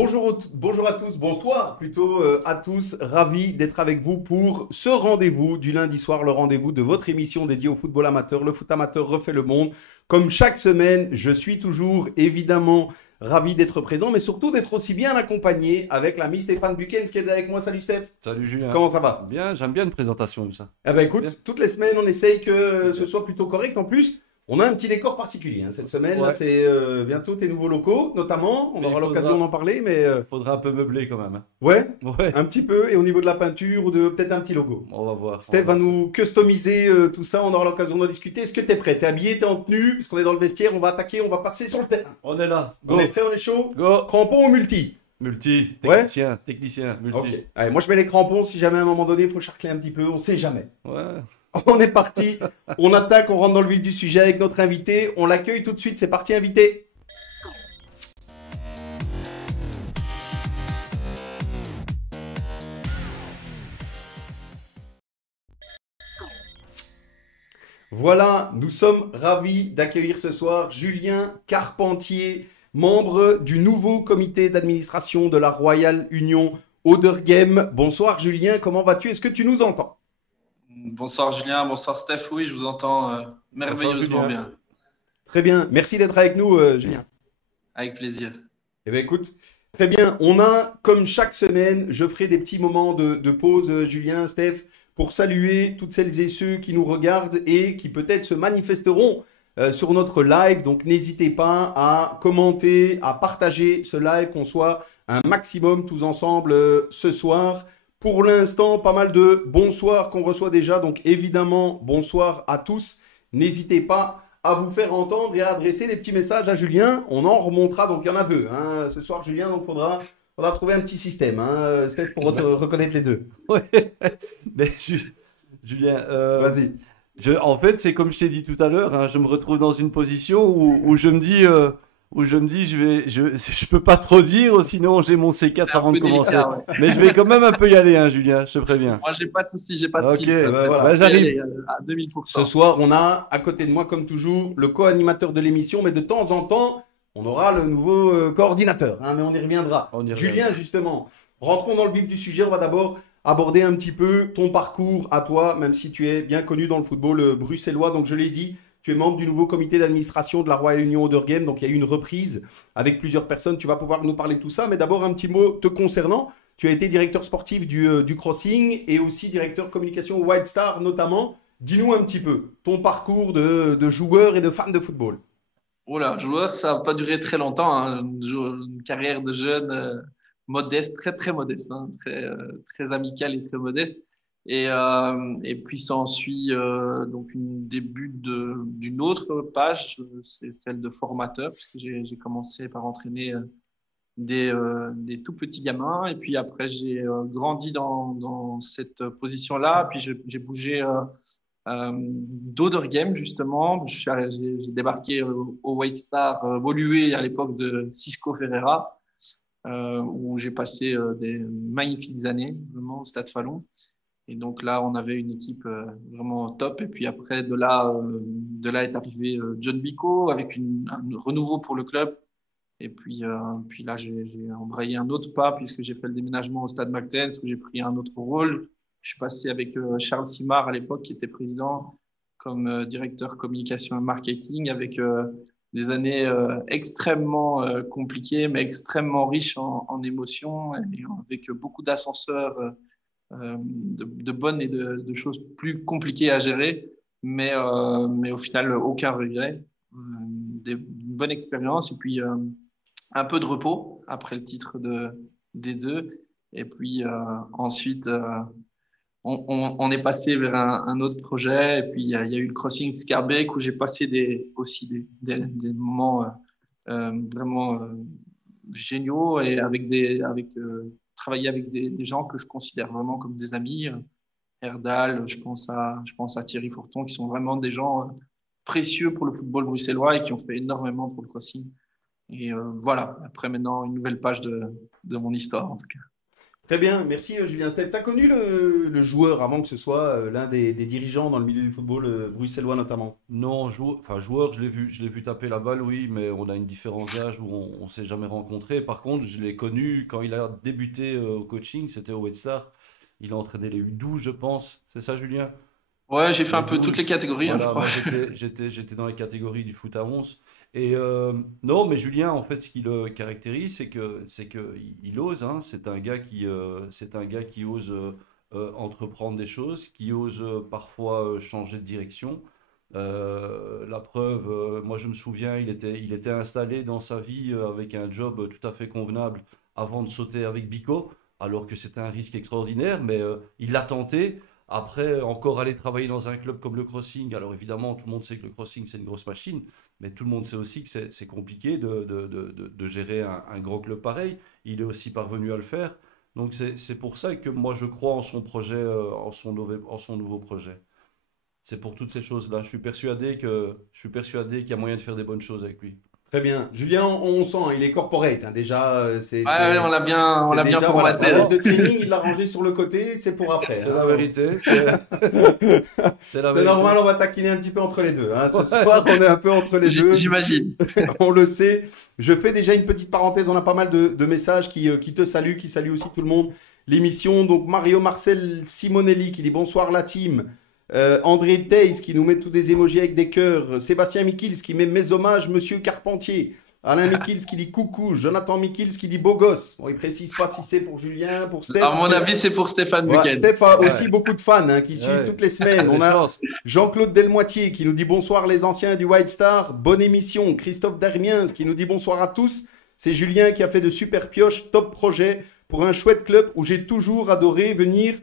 Bonjour à tous, bonsoir plutôt à tous. Ravi d'être avec vous pour ce rendez-vous du lundi soir, le rendez-vous de votre émission dédiée au football amateur. Le foot amateur refait le monde. Comme chaque semaine, je suis toujours évidemment ravi d'être présent, mais surtout d'être aussi bien accompagné avec l'ami Stéphane Buckens qui est avec moi. Salut Steph, Salut Julien. comment ça va? Bien, j'aime bien une présentation comme ça. Eh ben Bien. écoute, toutes les semaines, on essaye que ce Super. soit plutôt correct. En plus, on a un petit décor particulier hein. Cette semaine, là, Ouais, c'est bientôt tes nouveaux locaux, notamment. On mais aura l'occasion d'en parler, mais faudra un peu meubler quand même, hein. ouais, Ouais, un petit peu. Et au niveau de la peinture ou de peut-être un petit logo. on va voir, on va Steph va voir ça. nous customiser tout ça. On aura l'occasion d'en discuter. Est-ce que tu es prêt? Tu es habillé, tu es en tenue? Parce qu'on est dans le vestiaire, on va attaquer, on va passer sur le terrain. On est là, On est go, prêt, on est chaud? go. Crampons ou multi? Multi, Ouais? technicien, Ok. multi. Allez, moi je mets les crampons si jamais à un moment donné il faut charcler un petit peu. On sait jamais. Ouais. On est parti. On attaque, on rentre dans le vif du sujet avec notre invité. On l'accueille tout de suite. C'est parti, invité. Voilà, nous sommes ravis d'accueillir ce soir Julien Carpentier, membre du nouveau comité d'administration de la Royal Union Auderghem. Bonsoir Julien, comment vas-tu? Est-ce que tu nous entends? Bonsoir Julien, bonsoir Steph. Oui, je vous entends Bonsoir merveilleusement Julien. bien. Très bien, merci d'être avec nous Julien. Avec plaisir. Eh bien écoute, très bien, on a comme chaque semaine, je ferai des petits moments de pause Julien, Steph, pour saluer toutes celles et ceux qui nous regardent et qui peut-être se manifesteront sur notre live. Donc n'hésitez pas à commenter, à partager ce live, qu'on soit un maximum tous ensemble ce soir. Pour l'instant, pas mal de bonsoirs qu'on reçoit déjà. Donc évidemment, bonsoir à tous. N'hésitez pas à vous faire entendre et à adresser des petits messages à Julien. On en remontera, donc il y en a deux hein, ce soir, Julien. Donc faudra trouver un petit système, hein, Steph, pour Ouais. reconnaître les deux. Ouais. Mais Julien, Vas-y. en fait, c'est comme je t'ai dit tout à l'heure, hein, je me retrouve dans une position où je me dis, je peux pas trop dire, sinon j'ai mon C4 C'est un avant de peu commencer. délicat, ouais. Mais je vais quand même un peu y aller, hein, Julien, je te préviens. Moi, j'ai pas de soucis, j'ai pas de Ok, filtre. ben voilà. bah, Je vais y j'arrive. aller, à Ce 2000%. soir, on a à côté de moi, comme toujours, le co-animateur de l'émission, mais de temps en temps, on aura le nouveau coordinateur, hein, mais on y reviendra. On y Julien, reviendra. justement, rentrons dans le vif du sujet. On va d'abord aborder un petit peu ton parcours à toi, même si tu es bien connu dans le football bruxellois. Donc, je l'ai dit, tu es membre du nouveau comité d'administration de la Royal Union Auderghem. Donc, il y a eu une reprise avec plusieurs personnes. Tu vas pouvoir nous parler de tout ça. Mais d'abord, un petit mot te concernant. Tu as été directeur sportif du Crossing et aussi directeur communication White Star notamment. Dis-nous un petit peu ton parcours de joueur et de fan de football. Oh là, joueur, ça va pas durer très longtemps, hein. Une carrière de jeune modeste, très très modeste, hein, très amicale et très modeste. Et puis s'ensuit donc une début d'une autre page, c'est celle de formateur, puisque j'ai commencé par entraîner des tout petits gamins. Et puis après, j'ai grandi dans cette position-là. Puis j'ai bougé d'Oderghem, justement. J'ai débarqué au White Star, Woluwe à l'époque de Cisco Ferreira, où j'ai passé des magnifiques années, vraiment, au Stade Fallon. Et donc là, on avait une équipe vraiment top. Et puis après, de là est arrivé John Biko avec un renouveau pour le club. Et puis là, j'ai embrayé un autre pas puisque j'ai fait le déménagement au Stade Maltens où j'ai pris un autre rôle. Je suis passé avec Charles Simard à l'époque qui était président comme directeur communication et marketing avec des années extrêmement compliquées mais extrêmement riches en émotions et avec beaucoup d'ascenseurs, de bonnes et de choses plus compliquées à gérer. Mais au final, aucun regret. Une bonne expérience et puis un peu de repos après le titre des deux. Et puis ensuite, on est passé vers un autre projet. Et puis il y a eu le Crossing Scarbeck où j'ai passé aussi des moments vraiment géniaux et travailler avec des gens que je considère vraiment comme des amis. Erdal, je pense à Thierry Fourton, qui sont vraiment des gens précieux pour le football bruxellois et qui ont fait énormément pour le Crossing. Et voilà, après maintenant, une nouvelle page de mon histoire en tout cas. Très bien, merci Julien. Steph, tu as connu le joueur avant que ce soit l'un des dirigeants dans le milieu du football bruxellois notamment? Non, enfin, joueur, je l'ai vu taper la balle, oui, mais on a une différence d'âge où on s'est jamais rencontrés. Par contre, je l'ai connu quand il a débuté au coaching, c'était au Red Star. Il a entraîné les U12, je pense. C'est ça, Julien? Ouais, j'ai fait un Les peu toutes les 12. catégories, hein, je Voilà, crois. moi j'étais dans les catégories du foot à 11. Et non, mais Julien, en fait, ce qui le caractérise, c'est que il ose, hein. C'est un gars qui ose entreprendre des choses, qui ose parfois changer de direction. La preuve, moi je me souviens, il était installé dans sa vie avec un job tout à fait convenable avant de sauter avec Bico, alors que c'était un risque extraordinaire, mais il l'a tenté. Après, encore aller travailler dans un club comme le Crossing. Alors évidemment, tout le monde sait que le Crossing, c'est une grosse machine, mais tout le monde sait aussi que c'est compliqué de gérer un gros club pareil. Il est aussi parvenu à le faire. Donc c'est pour ça que moi, je crois en son projet, en son nouveau projet. C'est pour toutes ces choses-là. Je suis persuadé qu'il y a moyen de faire des bonnes choses avec lui. Très bien. Julien, on sent, hein, il est corporate, hein. Déjà, Ouais, ouais, on c'est l'a bien déjà, voilà, formaté, la là. liste de training, il l'a rangé sur le côté, c'est pour après, C'est la hein. vérité, c'est la C'est vérité. normal, on va taquiner un petit peu entre les deux, hein. Ce soir, on est un peu entre les deux. J'imagine. On le sait. Je fais déjà une petite parenthèse. On a pas mal de messages qui te saluent, qui saluent aussi tout le monde. L'émission. Donc, Mario Marcel Simonelli qui dit bonsoir la team. André Teis qui nous met tous des émojis avec des cœurs. Sébastien Mikils qui met mes hommages, monsieur Carpentier. Alain Mikils qui dit coucou. Jonathan Mikils qui dit beau gosse. Bon, il précise pas si c'est pour Julien, pour Steph. À parce mon que- avis, c'est pour Stéphane Ouais, Buchet. Steph a aussi Ouais. beaucoup de fans hein, qui suivent Ouais. toutes les semaines. On Des a chances. Jean-Claude Delmoitier qui nous dit bonsoir les anciens du White Star, bonne émission. Christophe Darmiens qui nous dit bonsoir à tous. C'est Julien qui a fait de super pioches, top projet pour un chouette club où j'ai toujours adoré venir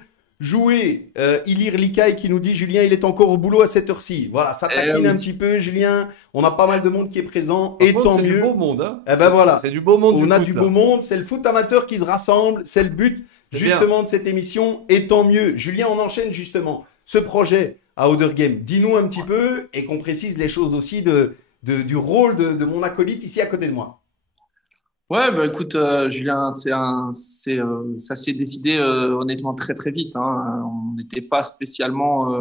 jouer. Ilir Likaï qui nous dit Julien il est encore au boulot à cette heure-ci. Voilà, ça taquine oui. un petit peu Julien. On a pas mal de monde qui est présent Par et contre, tant c'est du mieux. beau monde, hein. Eh ben voilà. C'est du beau monde On du a foot, du là. beau monde, c'est le foot amateur qui se rassemble, c'est le but C'est justement de cette émission, et tant mieux. Julien, on enchaîne justement ce projet à Other Game. Dis-nous un petit peu et qu'on précise les choses aussi du rôle de mon acolyte ici à côté de moi. Ouais, bah écoute, Julien, ça s'est décidé honnêtement très très vite, hein. On n'était pas spécialement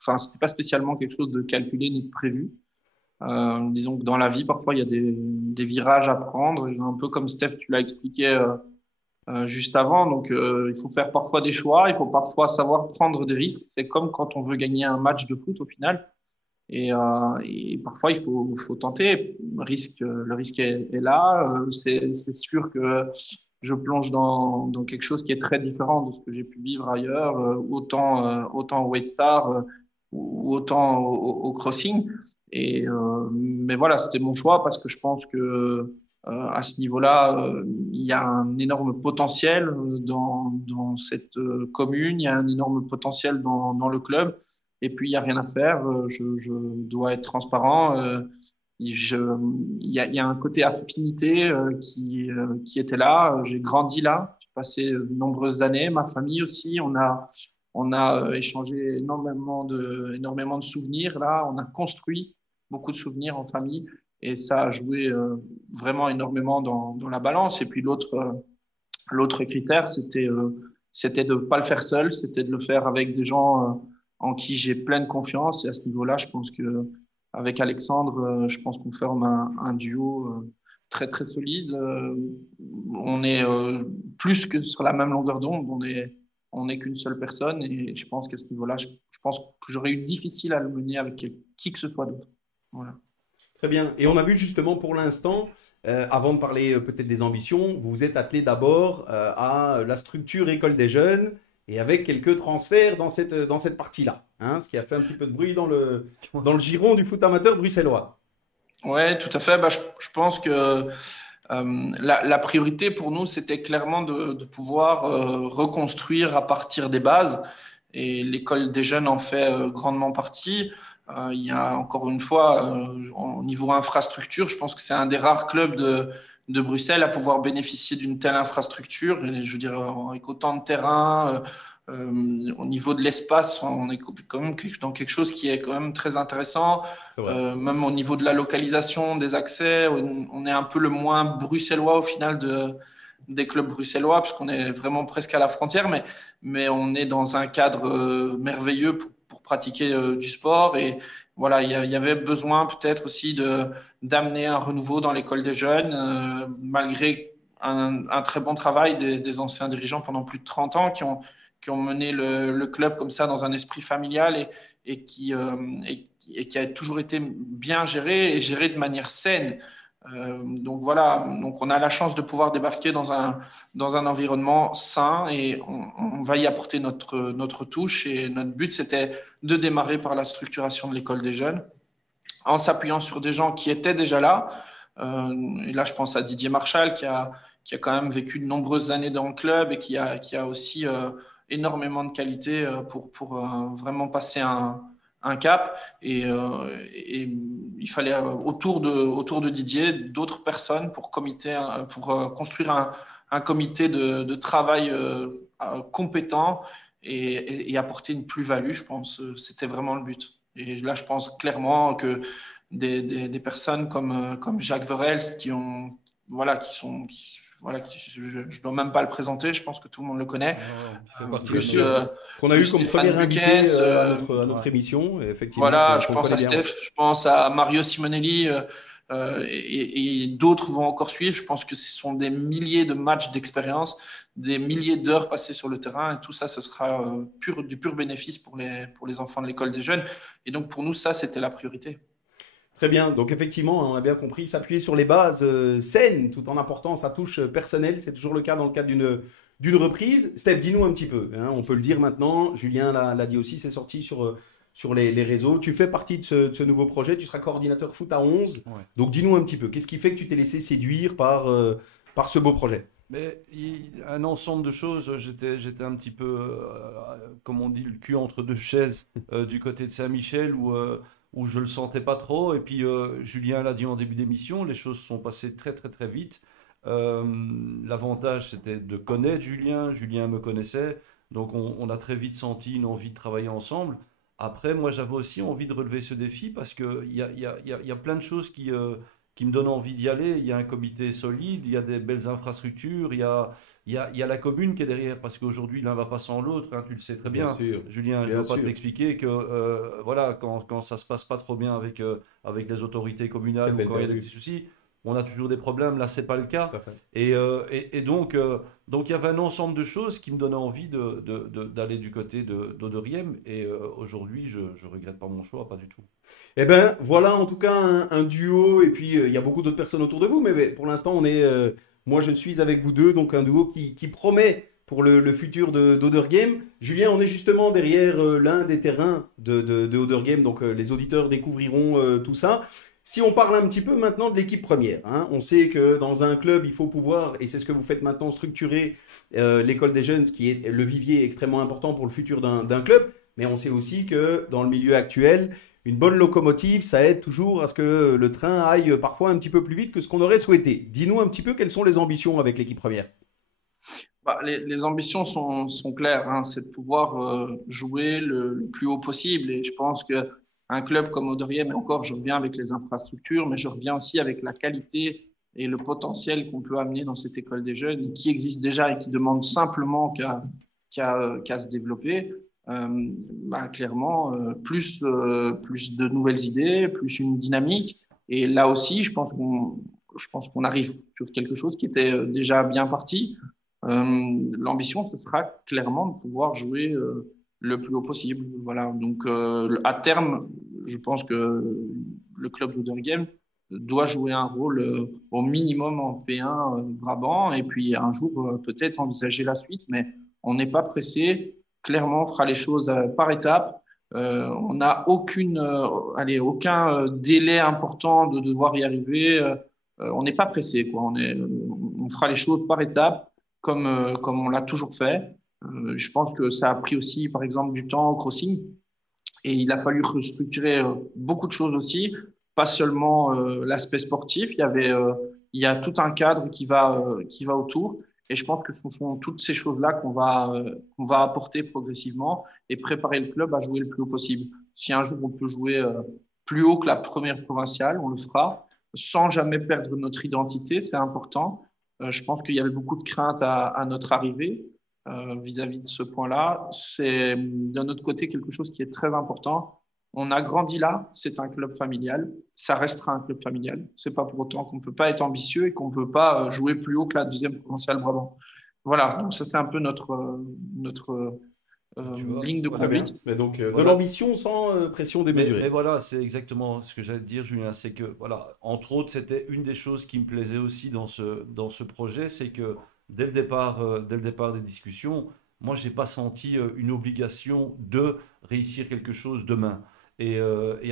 enfin, c'était pas spécialement quelque chose de calculé ni de prévu. Disons que dans la vie, parfois, il y a des virages à prendre, et un peu comme Steph, tu l'as expliqué juste avant. Donc, il faut faire parfois des choix, il faut parfois savoir prendre des risques. C'est comme quand on veut gagner un match de foot au final. Et parfois, il faut tenter. Le risque est là. C'est sûr que je plonge dans quelque chose qui est très différent de ce que j'ai pu vivre ailleurs, autant au White Star ou autant au Crossing. Mais voilà, c'était mon choix parce que je pense que à ce niveau-là, il y a un énorme potentiel dans cette commune, il y a un énorme potentiel dans le club. Et puis, il n'y a rien à faire. Je dois être transparent. Il y a un côté affinité qui était là. J'ai grandi là. J'ai passé de nombreuses années. Ma famille aussi. On a échangé énormément de souvenirs là. On a construit beaucoup de souvenirs en famille. Et ça a joué vraiment énormément dans la balance. Et puis, l'autre critère, c'était de ne pas le faire seul. C'était de le faire avec des gens en qui j'ai pleine confiance. Et à ce niveau-là, je pense que avec Alexandre, je pense qu'on forme un duo très très solide. On est plus que sur la même longueur d'onde. On est qu'une seule personne. Et je pense qu'à ce niveau-là, je pense que j'aurais eu difficile à le mener avec qui que ce soit d'autre. Voilà. Très bien. Et on a vu justement pour l'instant, avant de parler peut-être des ambitions, vous vous êtes attelé d'abord à la structure école des jeunes et avec quelques transferts dans cette partie-là, hein, ce qui a fait un petit peu de bruit dans le giron du foot amateur bruxellois. Ouais, tout à fait. Bah, je pense que la priorité pour nous, c'était clairement de pouvoir reconstruire à partir des bases. Et l'école des jeunes en fait grandement partie. Il y a encore une fois, au niveau infrastructure, je pense que c'est un des rares clubs de Bruxelles à pouvoir bénéficier d'une telle infrastructure. Et je veux dire, avec autant de terrain, au niveau de l'espace, on est quand même dans quelque chose qui est quand même très intéressant. C'est vrai. Même au niveau de la localisation, des accès, on est un peu le moins bruxellois au final des clubs bruxellois, puisqu'on est vraiment presque à la frontière, mais on est dans un cadre merveilleux pour pratiquer du sport. Et voilà, il y avait besoin peut-être aussi d'amener un renouveau dans l'école des jeunes, malgré un très bon travail des anciens dirigeants pendant plus de 30 ans qui ont mené le club comme ça dans un esprit familial et qui a toujours été bien géré et géré de manière saine. Donc voilà, donc on a la chance de pouvoir débarquer dans un environnement sain et on va y apporter notre touche. Et notre but, c'était de démarrer par la structuration de l'école des jeunes en s'appuyant sur des gens qui étaient déjà là. Et là, je pense à Didier Marchal qui a quand même vécu de nombreuses années dans le club et qui a aussi énormément de qualité pour vraiment passer un cap. Et il fallait autour de Didier d'autres personnes pour construire un comité de travail compétent et apporter une plus-value, je pense. C'était vraiment le but. Et là, je pense clairement que des personnes comme Jacques Verhels je ne dois même pas le présenter, je pense que tout le monde le connaît. Il fait partie Bien de sûr. notre- Qu'on a eu comme Stéphane premier invité Buckens, à notre ouais. émission, effectivement, voilà, je qu'on pense connaît à bien. Steph, je pense à Mario Simonelli et d'autres vont encore suivre. Je pense que ce sont des milliers de matchs d'expérience, des milliers d'heures passées sur le terrain et tout ça, ce sera du pur bénéfice pour les enfants de l'école des jeunes. Et donc pour nous, ça, c'était la priorité. Très bien, donc effectivement, on a bien compris, s'appuyer sur les bases saines tout en apportant sa touche personnelle, c'est toujours le cas dans le cadre d'une reprise. Steph, dis-nous un petit peu, hein, on peut le dire maintenant, Julien l'a dit aussi, c'est sorti sur les réseaux. Tu fais partie de ce nouveau projet, tu seras coordinateur foot à 11, Ouais. donc dis-nous un petit peu, qu'est-ce qui fait que tu t'es laissé séduire par ce beau projet? Mais un ensemble de choses, j'étais un petit peu, comme on dit, le cul entre deux chaises du côté de Saint-Michel où je le sentais pas trop. Et puis Julien l'a dit en début d'émission, les choses sont passées très très très vite. Euh, L'avantage c'était de connaître Julien, Julien me connaissait, donc on a très vite senti une envie de travailler ensemble. Après, moi j'avais aussi envie de relever ce défi parce qu'il y a plein de choses qui me donnent envie d'y aller. Il y a un comité solide, il y a des belles infrastructures, il y a la commune qui est derrière, parce qu'aujourd'hui, l'un va pas sans l'autre, hein, tu le sais très Bien bien, sûr, Julien, je ne bien vais pas te sûr, l'expliquer que voilà, quand ça se passe pas trop bien avec les autorités c'est communales ou peine quand il y a des perdue, petits soucis, on a toujours des problèmes. Là, c'est pas le cas. tout à fait. Et donc il y avait un ensemble de choses qui me donnaient envie d'aller du côté d'Oderiem. Et aujourd'hui, je ne regrette pas mon choix, pas du tout. Eh ben voilà en tout cas un duo et puis il y a beaucoup d'autres personnes autour de vous mais pour l'instant moi je suis avec vous deux donc un duo qui promet pour le futur d'Other Game. Julien, on est justement derrière l'un des terrains de Other Game donc les auditeurs découvriront tout ça. Si on parle un petit peu maintenant de l'équipe première, hein, on sait que dans un club il faut pouvoir et c'est ce que vous faites maintenant structurer l'école des jeunes, ce qui est le vivier extrêmement important pour le futur d'un club. Mais on sait aussi que dans le milieu actuel, une bonne locomotive, ça aide toujours à ce que le train aille parfois un petit peu plus vite que ce qu'on aurait souhaité. Dis-nous un petit peu quelles sont les ambitions avec l'équipe première. Les ambitions sont claires, hein, c'est de pouvoir jouer le plus haut possible. Et je pense qu'un club comme Odoriem, et encore, je reviens avec les infrastructures, mais je reviens aussi avec la qualité et le potentiel qu'on peut amener dans cette école des jeunes, qui existe déjà et qui demande simplement qu'à se développer. Clairement, plus de nouvelles idées, plus une dynamique. Et là aussi, je pense qu'on arrive sur quelque chose qui était déjà bien parti. L'ambition, ce sera clairement de pouvoir jouer le plus haut possible. Voilà. Donc, à terme, je pense que le club d'Oderghem doit jouer un rôle au minimum en P1 Brabant et puis un jour peut-être envisager la suite, mais on n'est pas pressé. Clairement, on fera les choses par étapes. On n'a aucun délai important de devoir y arriver. On n'est pas pressé, quoi. On fera les choses par étapes comme on l'a toujours fait. Je pense que ça a pris aussi, par exemple, du temps au crossing et il a fallu restructurer beaucoup de choses aussi, pas seulement l'aspect sportif. Il y a tout un cadre qui va autour. Et je pense que ce sont toutes ces choses-là qu'on va apporter progressivement et préparer le club à jouer le plus haut possible. Si un jour on peut jouer plus haut que la première provinciale, on le fera, sans jamais perdre notre identité, c'est important. Je pense qu'il y avait beaucoup de craintes à notre arrivée vis-à-vis de ce point-là. C'est d'un autre côté quelque chose qui est très important. On a grandi là, c'est un club familial, ça restera un club familial. C'est pas pour autant qu'on ne peut pas être ambitieux et qu'on ne peut pas jouer plus haut que la deuxième provinciale Brabant. Voilà, donc ça c'est un peu notre Tu vois, ligne de Très bien. conduite. Mais donc, de voilà. l'ambition sans pression Mais démesurée. voilà, c'est exactement ce que j'allais te dire, Julien. C'est que, voilà, entre autres, c'était une des choses qui me plaisait aussi dans ce projet, c'est que dès le départ des discussions, moi, j'ai pas senti une obligation de réussir quelque chose demain. Et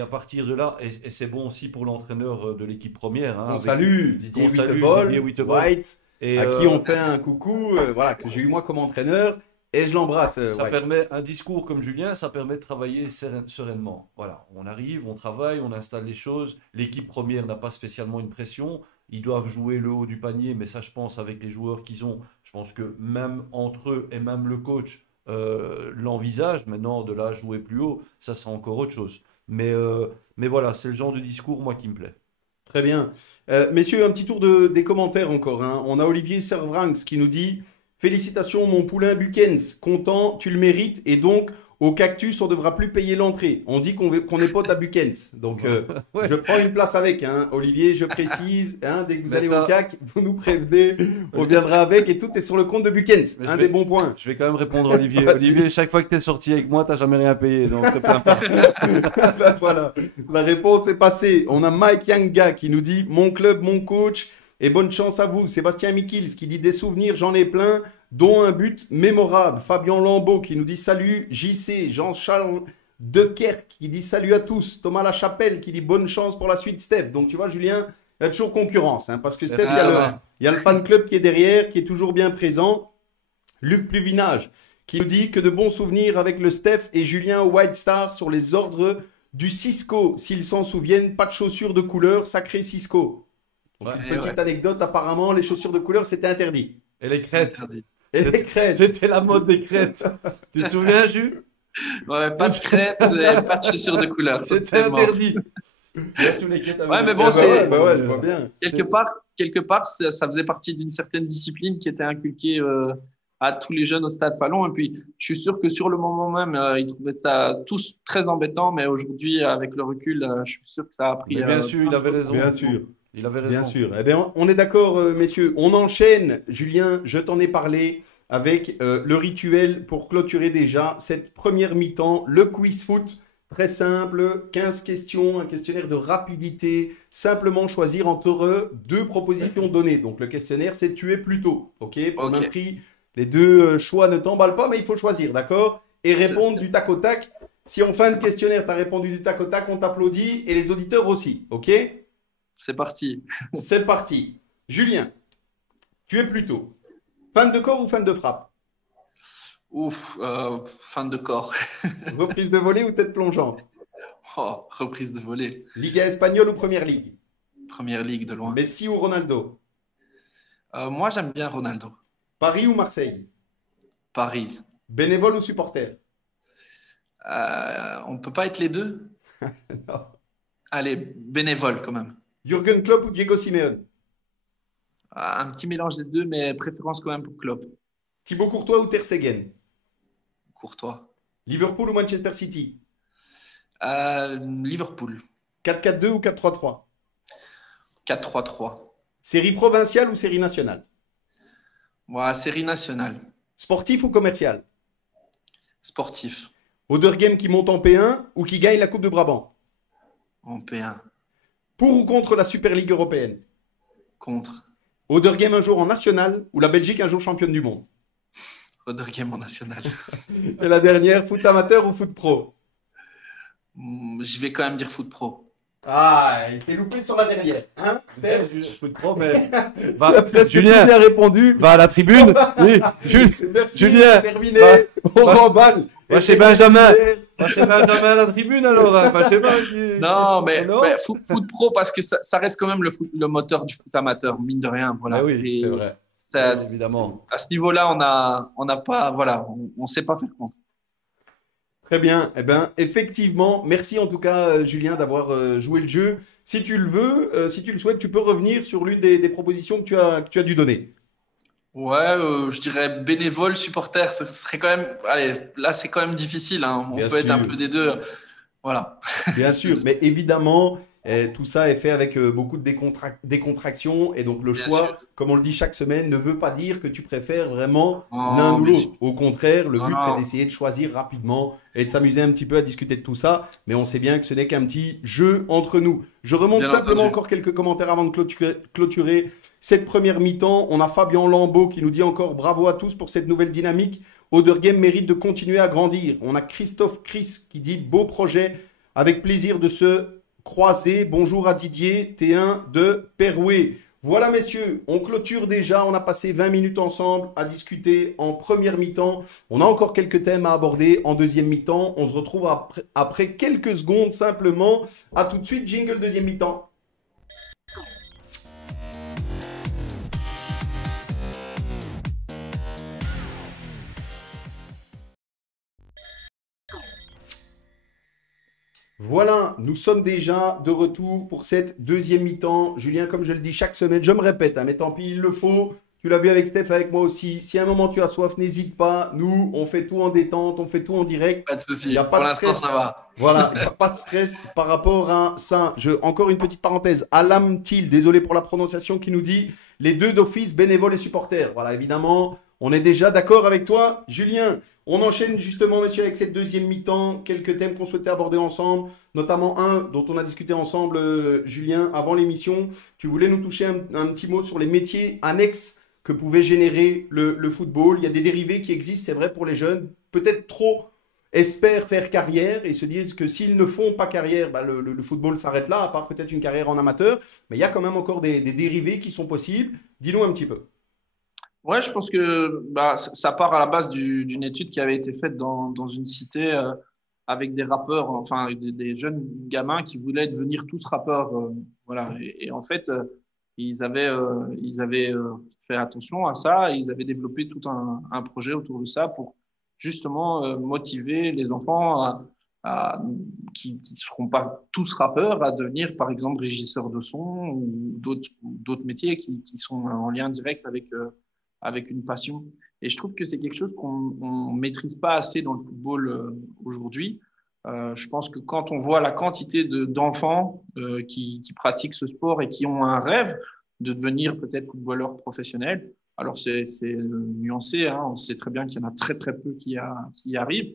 à partir de là, et c'est bon aussi pour l'entraîneur de l'équipe première, hein, On avec salue Didier qu'on salue, Wittebol, Didier Wittebol. White, Et à qui on fait un coucou, voilà, que j'ai eu moi comme entraîneur, et je l'embrasse, ça White. permet, un discours comme Julien, ça permet de travailler sereinement. Voilà, on arrive, on travaille, on installe les choses. L'équipe première n'a pas spécialement une pression. Ils doivent jouer le haut du panier, mais ça, je pense, avec les joueurs qu'ils ont, je pense que même entre eux et même le coach l'envisage. Maintenant, de là, jouer plus haut, ça, c'est encore autre chose. Mais voilà, c'est le genre de discours, moi, qui me plaît. Très bien. Messieurs, un petit tour des commentaires encore, hein. On a Olivier Servranx qui nous dit: Félicitations, mon poulain Bukens. Content, tu le mérites. Et donc, au Cactus, on ne devra plus payer l'entrée. On dit qu'on est pote à Bukens. Donc, Ouais. je prends une place avec, hein. Olivier, je précise, hein, dès que vous Mais allez ça- au CAC, vous nous prévenez. On viendra avec et tout est sur le compte de Bukens. Mais Un je des vais- bons points. Je vais quand même répondre à Olivier. Vas-y. Olivier, chaque fois que tu es sorti avec moi, t'as jamais rien payé, donc te plains pas. Ben voilà, la réponse est passée. On a Mike Yanga qui nous dit: Mon club, mon coach, et bonne chance à vous. Sébastien Mikils qui dit: Des souvenirs, j'en ai plein, dont un but mémorable. Fabien Lambeau qui nous dit: Salut, JC. Jean-Charles Dequerque qui dit: Salut à tous. Thomas Lachapelle qui dit: Bonne chance pour la suite, Steph. Donc tu vois, Julien, il y a toujours concurrence, hein, parce que Steph, Ah, il y a le fan club qui est derrière, qui est toujours bien présent. Luc Pluvinage qui nous dit que de bons souvenirs avec le Steph et Julien White Star sur les ordres du Cisco. S'ils s'en souviennent, pas de chaussures de couleur, sacré Cisco. Donc, Ouais. une Et petite ouais. anecdote, apparemment, les chaussures de couleur, c'était interdit. Et les crêtes. Et les crêtes. C'était la mode des crêtes. Tu te souviens, Jules? Ouais, pas de crêpes, et pas de chaussures de couleur. Ça, C'était c'était mort. interdit. Il y a tous les crêtes avec Ouais, mais des bon, crêtes. c'est- ouais, je vois bien. Quelque part, ça faisait partie d'une certaine discipline qui était inculquée à tous les jeunes au Stade Fallon. Et puis, je suis sûr que sur le moment même, ils trouvaient ça tous très embêtant. Mais aujourd'hui, avec le recul, je suis sûr que ça a pris. Mais bien sûr, il avait raison. Bien sûr. Il avait raison. Bien sûr. Eh bien, on est d'accord, messieurs. On enchaîne. Julien, je t'en ai parlé avec le rituel pour clôturer déjà cette première mi-temps, le quiz foot. Très simple, 15 questions, un questionnaire de rapidité. Simplement choisir entre deux propositions données. Donc, le questionnaire, c'est tuer plus tôt. OK? Pour le Ok. même prix, les deux choix ne t'emballent pas, mais il faut choisir, d'accord? Et répondre du tac au tac. Si en fin de questionnaire, tu as répondu du tac au tac, on t'applaudit et les auditeurs aussi. OK? C'est parti. C'est parti. Julien, tu es plutôt fan de corps ou fan de frappe? Ouf, fin de corps. Reprise de volée ou tête plongeante? Oh, reprise de volée. Liga espagnole ou Première Ligue? Première ligue de loin. Messi ou Ronaldo? Moi, j'aime bien Ronaldo. Paris ou Marseille? Paris. Bénévole ou supporter? On peut pas être les deux? Non. Allez, bénévole quand même. Jürgen Klopp ou Diego Simeone? Un petit mélange des deux, mais préférence quand même pour Klopp. Thibaut Courtois ou Ter Stegen? Courtois. Liverpool ou Manchester City? Liverpool. 4-4-2 ou 4-3-3? 4-3-3. Série provinciale ou série nationale? Moi, série nationale. Sportif ou commercial? Sportif. Oderghem qui monte en P1 ou qui gagne la Coupe de Brabant? En P1. Pour ou contre la Super Ligue européenne? Contre. Oderghem un jour en national ou la Belgique un jour championne du monde? Oderghem en national. Et la dernière, foot amateur ou foot pro? Je vais quand même dire foot pro. Ah, il s'est loupé sur la dernière. Hein, Steph? Je peux te promettre. Il a Va, presque tout Julien, bien répondu. va à la tribune. Oui, Jules, Merci, Julien, c'est terminé. va- On va- remballe. va Et chez c'est Benjamin. terminé. va chez Benjamin à la tribune alors. Hein. Enfin, je sais pas. Non, mais, Non mais foot pro parce que ça reste quand même le moteur du foot amateur, mine de rien. Voilà, Ah oui, C'est vrai. ça- Oui, évidemment. À ce niveau-là, on n'a pas, voilà, on sait pas faire contre. Très bien. Eh ben, effectivement, merci en tout cas, Julien, d'avoir joué le jeu. Si tu le veux, si tu le souhaites, tu peux revenir sur l'une des propositions que tu as dû donner. Ouais, je dirais bénévole, supporter, ce serait quand même. Allez, là, c'est quand même difficile, hein. On Bien peut être un sûr. peu des deux. Voilà. Bien sûr, mais évidemment, tout ça est fait avec beaucoup de décontraction. Et donc, le Bien sûr. choix, comme on le dit chaque semaine, ne veut pas dire que tu préfères vraiment l'un Non, ou bien sûr. l'autre. Au contraire, le Non, but, c'est non. d'essayer de choisir rapidement et de s'amuser un petit peu à discuter de tout ça. Mais on sait bien que ce n'est qu'un petit jeu entre nous. Je remonte Bien simplement entendu. encore quelques commentaires avant de clôturer cette première mi-temps. On a Fabien Lambeau qui nous dit encore bravo à tous pour cette nouvelle dynamique. Other Game mérite de continuer à grandir. On a Christophe Chris qui dit beau projet. Avec plaisir de se croiser. Bonjour à Didier, T1 de Perouet. Voilà, messieurs, on clôture déjà. On a passé 20 minutes ensemble à discuter en première mi-temps. On a encore quelques thèmes à aborder en deuxième mi-temps. On se retrouve après quelques secondes simplement. À tout de suite, jingle deuxième mi-temps. Voilà, nous sommes déjà de retour pour cette deuxième mi-temps. Julien, comme je le dis chaque semaine, je me répète, hein, mais tant pis, il le faut. Tu l'as vu avec Steph, avec moi aussi. Si à un moment tu as soif, n'hésite pas. Nous, on fait tout en détente, on fait tout en direct. Pas de Il n'y souci. a pas Pour de l'instant, stress. ça va. Voilà, il n'y a pas de stress par rapport à ça. Encore une petite parenthèse. Alam Thiel, désolé pour la prononciation, qui nous dit les deux d'office, bénévoles et supporters. Voilà, évidemment, on est déjà d'accord avec toi, Julien. On enchaîne justement, monsieur, avec cette deuxième mi-temps. Quelques thèmes qu'on souhaitait aborder ensemble, notamment un dont on a discuté ensemble, Julien, avant l'émission. Tu voulais nous toucher un petit mot sur les métiers annexes que pouvait générer le football. Il y a des dérivés qui existent, c'est vrai, pour les jeunes. Peut-être trop espèrent faire carrière et se disent que s'ils ne font pas carrière, bah, le football s'arrête là, à part peut-être une carrière en amateur. Mais il y a quand même encore des dérivés qui sont possibles. Dis-nous un petit peu. Ouais, je pense que bah, ça part à la base d'une étude qui avait été faite dans une cité avec des rappeurs, enfin des jeunes gamins qui voulaient devenir tous rappeurs. Voilà. Et en fait, ils avaient fait attention à ça et ils avaient développé tout un projet autour de ça pour justement motiver les enfants à- qui ne seront pas tous rappeurs à devenir, par exemple, régisseurs de son ou d'autres métiers qui sont en lien direct avec une passion. Et je trouve que c'est quelque chose qu'on maîtrise pas assez dans le football aujourd'hui. Je pense que quand on voit la quantité d'enfants qui pratiquent ce sport et qui ont un rêve de devenir peut-être footballeur professionnel, alors c'est nuancé, hein, on sait très bien qu'il y en a très très peu qui y arrivent,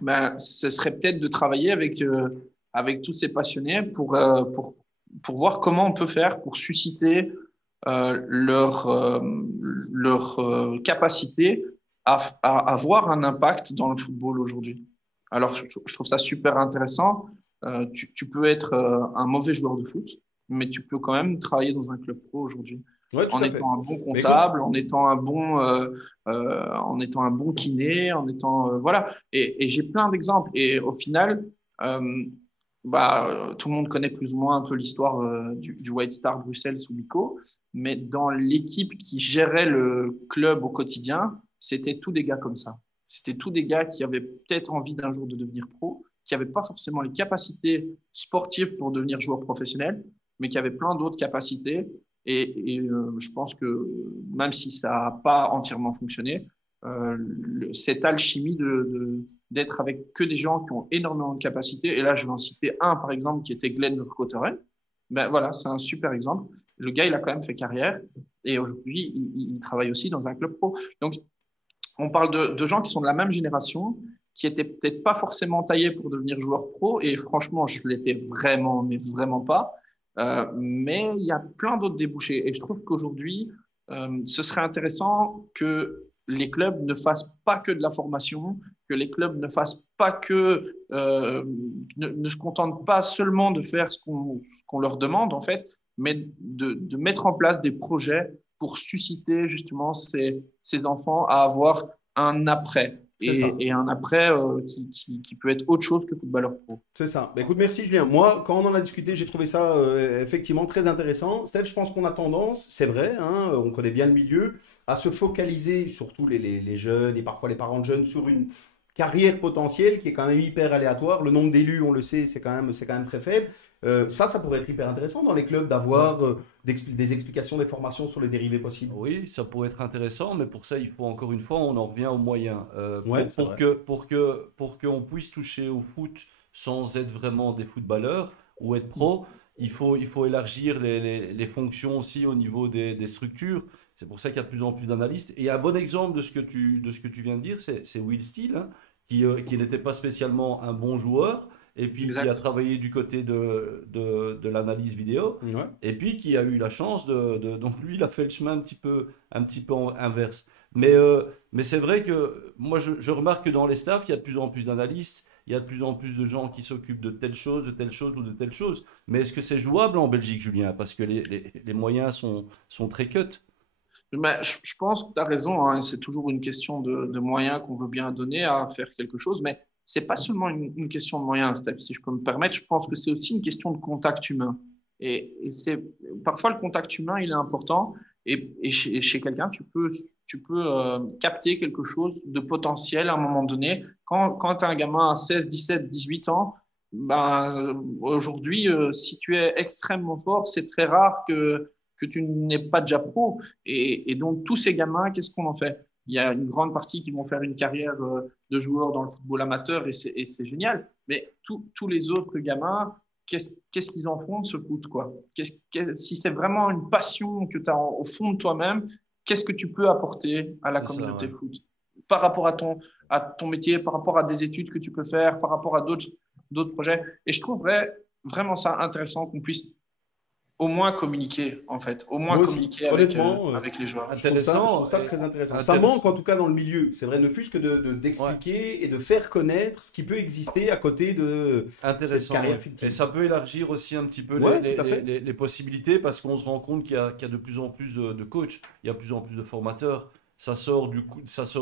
ben, ce serait peut-être de travailler avec tous ces passionnés pour voir comment on peut faire pour susciter leur capacité à avoir un impact dans le football aujourd'hui. Alors, je trouve ça super intéressant. Tu peux être un mauvais joueur de foot, mais tu peux quand même travailler dans un club pro aujourd'hui. Oui, tout En à fait. étant un bon Mais écoute, comptable, en étant un bon kiné, en étant voilà. Et j'ai plein d'exemples. Et au final, tout le monde connaît plus ou moins un peu l'histoire du White Star Bruxelles sous Mico, mais dans l'équipe qui gérait le club au quotidien, c'était tous des gars comme ça. C'était tous des gars qui avaient peut-être envie d'un jour de devenir pro, qui n'avaient pas forcément les capacités sportives pour devenir joueur professionnel, mais qui avaient plein d'autres capacités. Et je pense que même si ça n'a pas entièrement fonctionné, cette alchimie d'être avec que des gens qui ont énormément de capacités. Et là, je vais en citer un, par exemple, qui était Glenn Vercotteren. Ben voilà, c'est un super exemple. Le gars, il a quand même fait carrière et aujourd'hui, il travaille aussi dans un club pro. Donc, on parle de gens qui sont de la même génération, qui étaient peut-être pas forcément taillés pour devenir joueur pro. Et franchement, je l'étais vraiment, mais vraiment pas. Mais il y a plein d'autres débouchés. Et je trouve qu'aujourd'hui, ce serait intéressant que les clubs ne fassent pas que de la formation, que les clubs ne fassent pas ne se contentent pas seulement de faire ce qu'on leur demande, en fait, mais de mettre en place des projets pour susciter justement ces enfants à avoir un après. c'est ça. Et un après qui peut être autre chose que footballeur pro. C'est ça. Bah, écoute, merci Julien. Moi, quand on en a discuté, j'ai trouvé ça effectivement très intéressant. Steph, je pense qu'on a tendance, c'est vrai, hein, on connaît bien le milieu, à se focaliser, surtout les jeunes et parfois les parents de jeunes, sur une carrière potentielle qui est quand même hyper aléatoire. Le nombre d'élus, on le sait, c'est quand même très faible. Ça pourrait être hyper intéressant dans les clubs d'avoir des explications, des formations sur les dérivés possibles. Oui, ça pourrait être intéressant, mais pour ça, il faut encore une fois, on en revient aux moyens. Ouais, c'est vrai. Pour qu'on puisse toucher au foot sans être vraiment des footballeurs ou être pro, il faut élargir les fonctions aussi au niveau des structures. C'est pour ça qu'il y a de plus en plus d'analystes. Et un bon exemple de ce que tu viens de dire, c'est Will Steele, hein, qui n'était pas spécialement un bon joueur, et puis qui a Exact. travaillé du côté de l'analyse vidéo, Ouais. et puis qui a eu la chance donc lui, il a fait le chemin un petit peu inverse. Mais c'est vrai que moi, je remarque que dans les staffs, il y a de plus en plus d'analystes, il y a de plus en plus de gens qui s'occupent de telle chose, de telle chose ou de telle chose. Mais est-ce que c'est jouable en Belgique, Julien? Parce que les moyens sont très cut. Ben, je pense que tu as raison, hein, c'est toujours une question de moyens qu'on veut bien donner à faire quelque chose, mais c'est pas seulement une question de moyens, Steph, si je peux me permettre, je pense que c'est aussi une question de contact humain. Et c'est parfois le contact humain, il est important, et chez quelqu'un, tu peux capter quelque chose de potentiel à un moment donné. Quand tu as un gamin à 16, 17, 18 ans, ben, aujourd'hui, si tu es extrêmement fort, c'est très rare que tu n'es pas déjà pro. Et donc, tous ces gamins, qu'est-ce qu'on en fait? Il y a une grande partie qui vont faire une carrière de joueur dans le football amateur et c'est génial. Mais tous les autres gamins, qu'est-ce qu'ils en font de ce foot, quoi? Si c'est vraiment une passion que tu as au fond de toi-même, qu'est-ce que tu peux apporter à la C'est ça, communauté ouais. foot par rapport à ton métier, par rapport à des études que tu peux faire, par rapport à d'autres projets. Et je trouverais vraiment ça intéressant qu'on puisse au moins communiquer, en fait, au moins Moi aussi, communiquer honnêtement, avec les joueurs. je trouve Intéressant. ça très intéressant. Ça Intéressant. manque en tout cas dans le milieu. C'est vrai, ne fût-ce que Ouais. d'expliquer et de faire connaître ce qui peut exister à côté de cette Intéressant, carrière ouais. Et fictive. ça peut élargir aussi un petit peu Ouais, tout à fait. les possibilités parce qu'on se rend compte qu'il y a de plus en plus de coachs, il y a de plus en plus de formateurs. Ça sort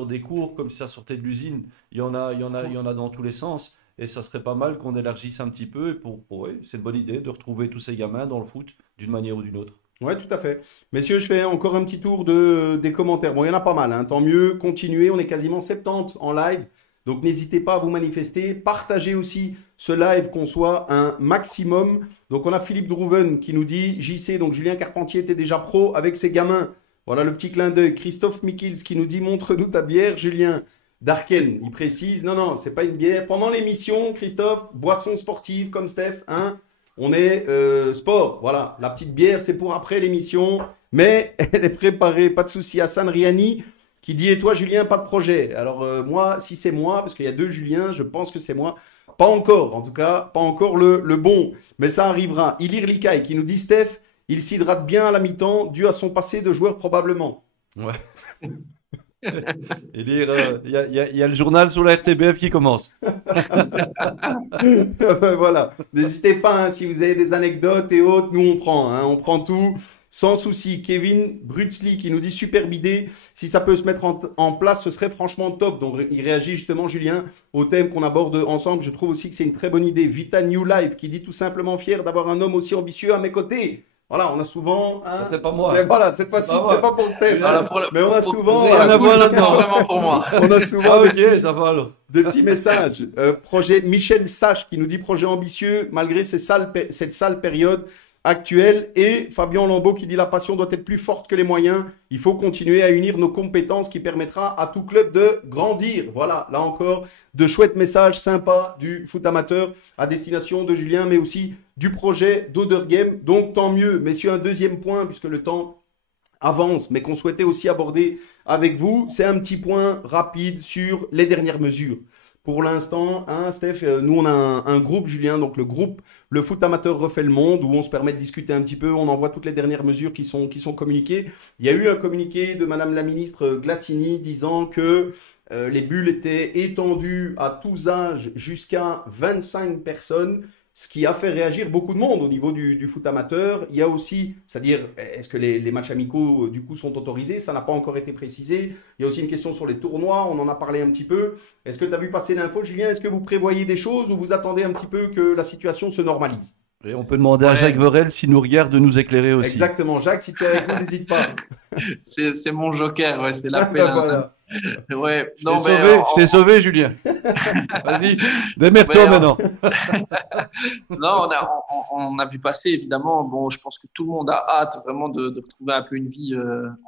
des cours comme si ça sortait de l'usine. Il y en a dans tous les sens. Et ça serait pas mal qu'on élargisse un petit peu. Ouais, c'est une bonne idée de retrouver tous ces gamins dans le foot d'une manière ou d'une autre. Ouais, tout à fait. Messieurs, je fais encore un petit tour des commentaires. Bon, il y en a pas mal, hein. Tant mieux, continuez. On est quasiment 70 en live. Donc n'hésitez pas à vous manifester. Partagez aussi ce live, qu'on soit un maximum. Donc on a Philippe Drouven qui nous dit JC, donc Julien Carpentier était déjà pro avec ses gamins. Voilà le petit clin d'œil. Christophe Mikils qui nous dit montre-nous ta bière, Julien. Darken, il précise, non, non, c'est pas une bière. Pendant l'émission, Christophe, boisson sportive comme Steph, hein, on est sport. Voilà, la petite bière, c'est pour après l'émission, mais elle est préparée, pas de souci. Hassan Riani qui dit, et toi, Julien, pas de projet. Alors, moi, si c'est moi, parce qu'il y a deux Julien, je pense que c'est moi. Pas encore, en tout cas, pas encore le bon, mais ça arrivera. Ilir Likaï qui nous dit, Steph, il s'hydrate bien à la mi-temps, dû à son passé de joueur probablement. Ouais. Et dire, il y a le journal sur la RTBF qui commence. Voilà. N'hésitez pas, hein, si vous avez des anecdotes et autres, nous on prend tout sans souci. Kevin Brutzli qui nous dit superbe idée. Si ça peut se mettre en place, ce serait franchement top. Donc il réagit justement, Julien, au thème qu'on aborde ensemble. Je trouve aussi que c'est une très bonne idée. Vita New Life qui dit tout simplement fier d'avoir un homme aussi ambitieux à mes côtés. Voilà, on a souvent. Hein, C'est pas moi. mais voilà, cette fois-ci, C'est pas ce moi. n'est pas pour le thème. Voilà, Mais on a souvent. Rien à voir c'est là-dedans. vraiment pour moi. On a souvent Ah, des ok, ça va alors. des petits messages. Projet Michel Sache qui nous dit projet ambitieux malgré cette sale période actuelle. Et Fabien Lambeau qui dit la passion doit être plus forte que les moyens. Il faut continuer à unir nos compétences qui permettra à tout club de grandir. Voilà, là encore, de chouettes messages sympas du foot amateur à destination de Julien, mais aussi du projet d'Other Game. Donc tant mieux. Messieurs, un deuxième point, puisque le temps avance, mais qu'on souhaitait aussi aborder avec vous, c'est un petit point rapide sur les dernières mesures. Pour l'instant, hein, Steph, nous on a un groupe, Julien, donc le groupe Le Foot Amateur refait le monde, où on se permet de discuter un petit peu, on envoie toutes les dernières mesures qui sont communiquées. Il y a eu un communiqué de Madame la ministre Glatini disant que les bulles étaient étendues à tous âges jusqu'à 25 personnes, ce qui a fait réagir beaucoup de monde au niveau du foot amateur. Il y a aussi, c'est-à-dire, est-ce que les matchs amicaux, du coup, sont autorisés? Ça n'a pas encore été précisé. Il y a aussi une question sur les tournois, on en a parlé un petit peu. Est-ce que tu as vu passer l'info, Julien? Est-ce que vous prévoyez des choses ou vous attendez un petit peu que la situation se normalise? Et on peut demander à Ouais. Jacques Verel s'il nous regarde de nous éclairer aussi. Exactement. Jacques, si tu es avec nous, n'hésite pas. C'est mon joker, ouais, c'est l'appel à Voilà. Ouais, Je t'ai non, mais sauvé, je t'ai sauvé, Julien. Vas-y, démerde-toi ouais, maintenant. non, on a vu passer, évidemment. Bon, je pense que tout le monde a hâte vraiment de retrouver un peu une vie,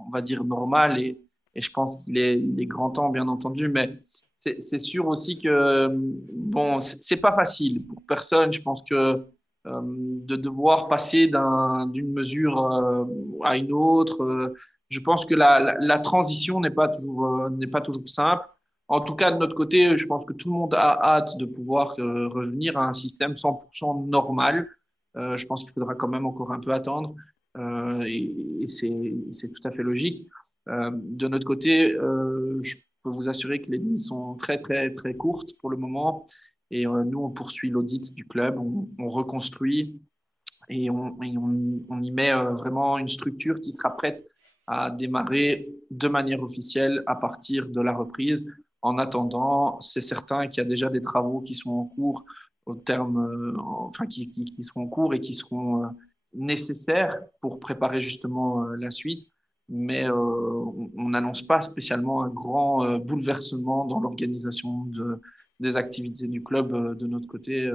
on va dire, normale. Et je pense il est grand temps, bien entendu. Mais c'est sûr aussi que, bon, c'est pas facile pour personne. Je pense que de devoir passer d'une mesure à une autre, je pense que la transition n'est pas toujours simple. En tout cas, de notre côté, je pense que tout le monde a hâte de pouvoir revenir à un système 100% normal. Je pense qu'il faudra quand même encore un peu attendre et c'est tout à fait logique. De notre côté, je peux vous assurer que les lignes sont très, très, très courtes pour le moment. Et nous, on poursuit l'audit du club, on reconstruit et on y met vraiment une structure qui sera prête à démarrer de manière officielle à partir de la reprise. En attendant, c'est certain qu'il y a déjà des travaux qui sont en cours au terme, enfin qui seront en cours et qui seront nécessaires pour préparer justement la suite. Mais on n'annonce pas spécialement un grand bouleversement dans l'organisation des activités du club de notre côté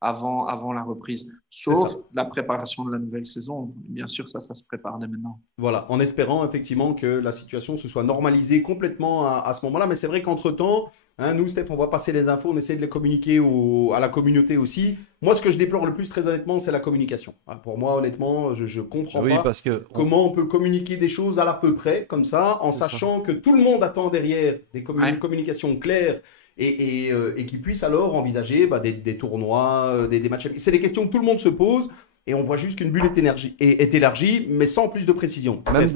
avant la reprise, C'est sauf ça. la préparation de la nouvelle saison. Bien sûr, ça se prépare dès maintenant. Voilà, en espérant effectivement que la situation se soit normalisée complètement à ce moment-là. Mais c'est vrai qu'entre-temps, hein, nous, Steph, on va passer les infos, on essaie de les communiquer à la communauté aussi. Moi, ce que je déplore le plus, très honnêtement, c'est la communication. Ah, pour moi, honnêtement, je ne comprends Oui, pas parce que comment on peut communiquer des choses à l'à peu près, comme ça, en c'est ça. sachant que tout le monde attend derrière une Ouais. communication claire et qui puisse alors envisager bah, des tournois, des matchs. C'est des questions que tout le monde se pose. Et on voit juste qu'une bulle est élargie, mais sans plus de précision. Steph.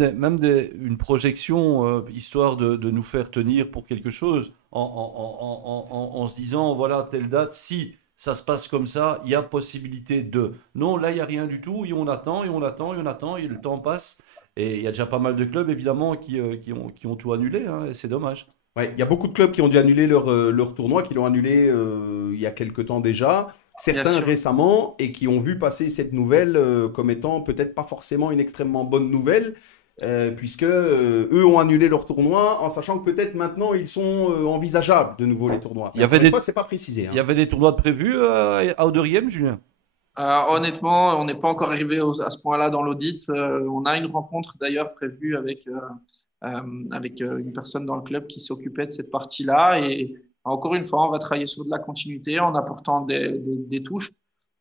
Une projection, histoire de nous faire tenir pour quelque chose, en se disant, voilà, telle date, si ça se passe comme ça, il y a possibilité de. Non, là, il n'y a rien du tout, et on attend, et on attend, et on attend, et le temps passe. Et il y a déjà pas mal de clubs, évidemment, qui ont tout annulé, hein, et c'est dommage. Ouais, il y a beaucoup de clubs qui ont dû annuler leur tournoi, qui l'ont annulé il y a quelque temps déjà. Bien Certains sûr. récemment, et qui ont vu passer cette nouvelle comme étant peut-être pas forcément une extrêmement bonne nouvelle, puisque eux ont annulé leur tournoi en sachant que peut-être maintenant ils sont envisageables de nouveau les tournois. Il Mais y avait encore une fois, des, c'est pas précisé. il y Hein. avait des tournois de prévus à Auderghem, Julien? Honnêtement, on n'est pas encore arrivé à ce point-là dans l'audit. On a une rencontre d'ailleurs prévue avec une personne dans le club qui s'occupait de cette partie-là. Et encore une fois, on va travailler sur de la continuité en apportant des touches.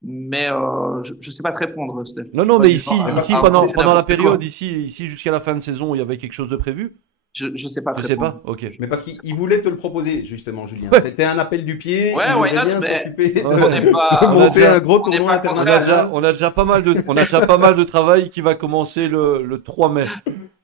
Mais je ne sais pas te répondre, Steph. Je Non, suis non, pas mais du genre ici, à annoncer pendant la n'importe période, quoi. ici jusqu'à la fin de saison, il y avait quelque chose de prévu? Je ne sais pas Tu te sais répondre. pas? Ok. Mais parce qu'il voulait te le proposer, justement, Julien. Ouais. C'était un appel du pied, il Ouais, why voudrait not? bien Mais s'occuper on n'est de On a pas, monter déjà, un gros on n'est tournoi pas contraire. international. on a déjà pas mal de travail qui va commencer le 3 mai.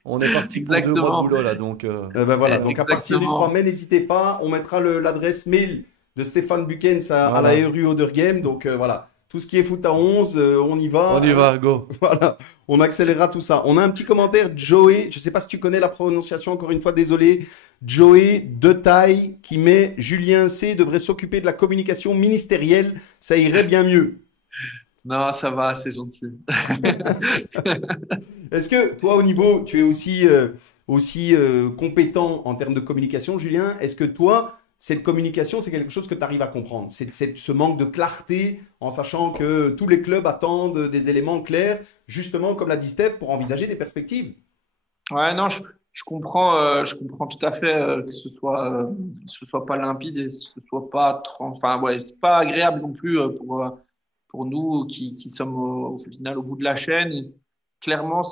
On est parti pour 2 mois de Exactement. boulot là, donc Ben voilà, donc à partir du 3 Exactement. mai, n'hésitez pas, on mettra l'adresse mail de Stéphane Bukens à la voilà. RU Odergame. Donc voilà, tout ce qui est foot à 11, on y On va. y Hein. va, go. Voilà, on accélérera tout ça. On a un petit commentaire, Joey, je ne sais pas si tu connais la prononciation, encore une fois, désolé. Joey de taille qui met Julien C devrait s'occuper de la communication ministérielle, ça irait bien mieux. Non, ça va, c'est gentil. Est-ce que toi, au niveau, tu es aussi compétent en termes de communication, Julien? Est-ce que toi, cette communication, c'est quelque chose que tu arrives à comprendre? Ce manque de clarté en sachant que tous les clubs attendent des éléments clairs, justement, comme l'a dit Steph, pour envisager des perspectives. Ouais, non, je comprends tout à fait que ce soit pas limpide et que ce soit pas, enfin, ouais, c'est pas agréable non plus pour nous qui sommes au final au bout de la chaîne. Et clairement,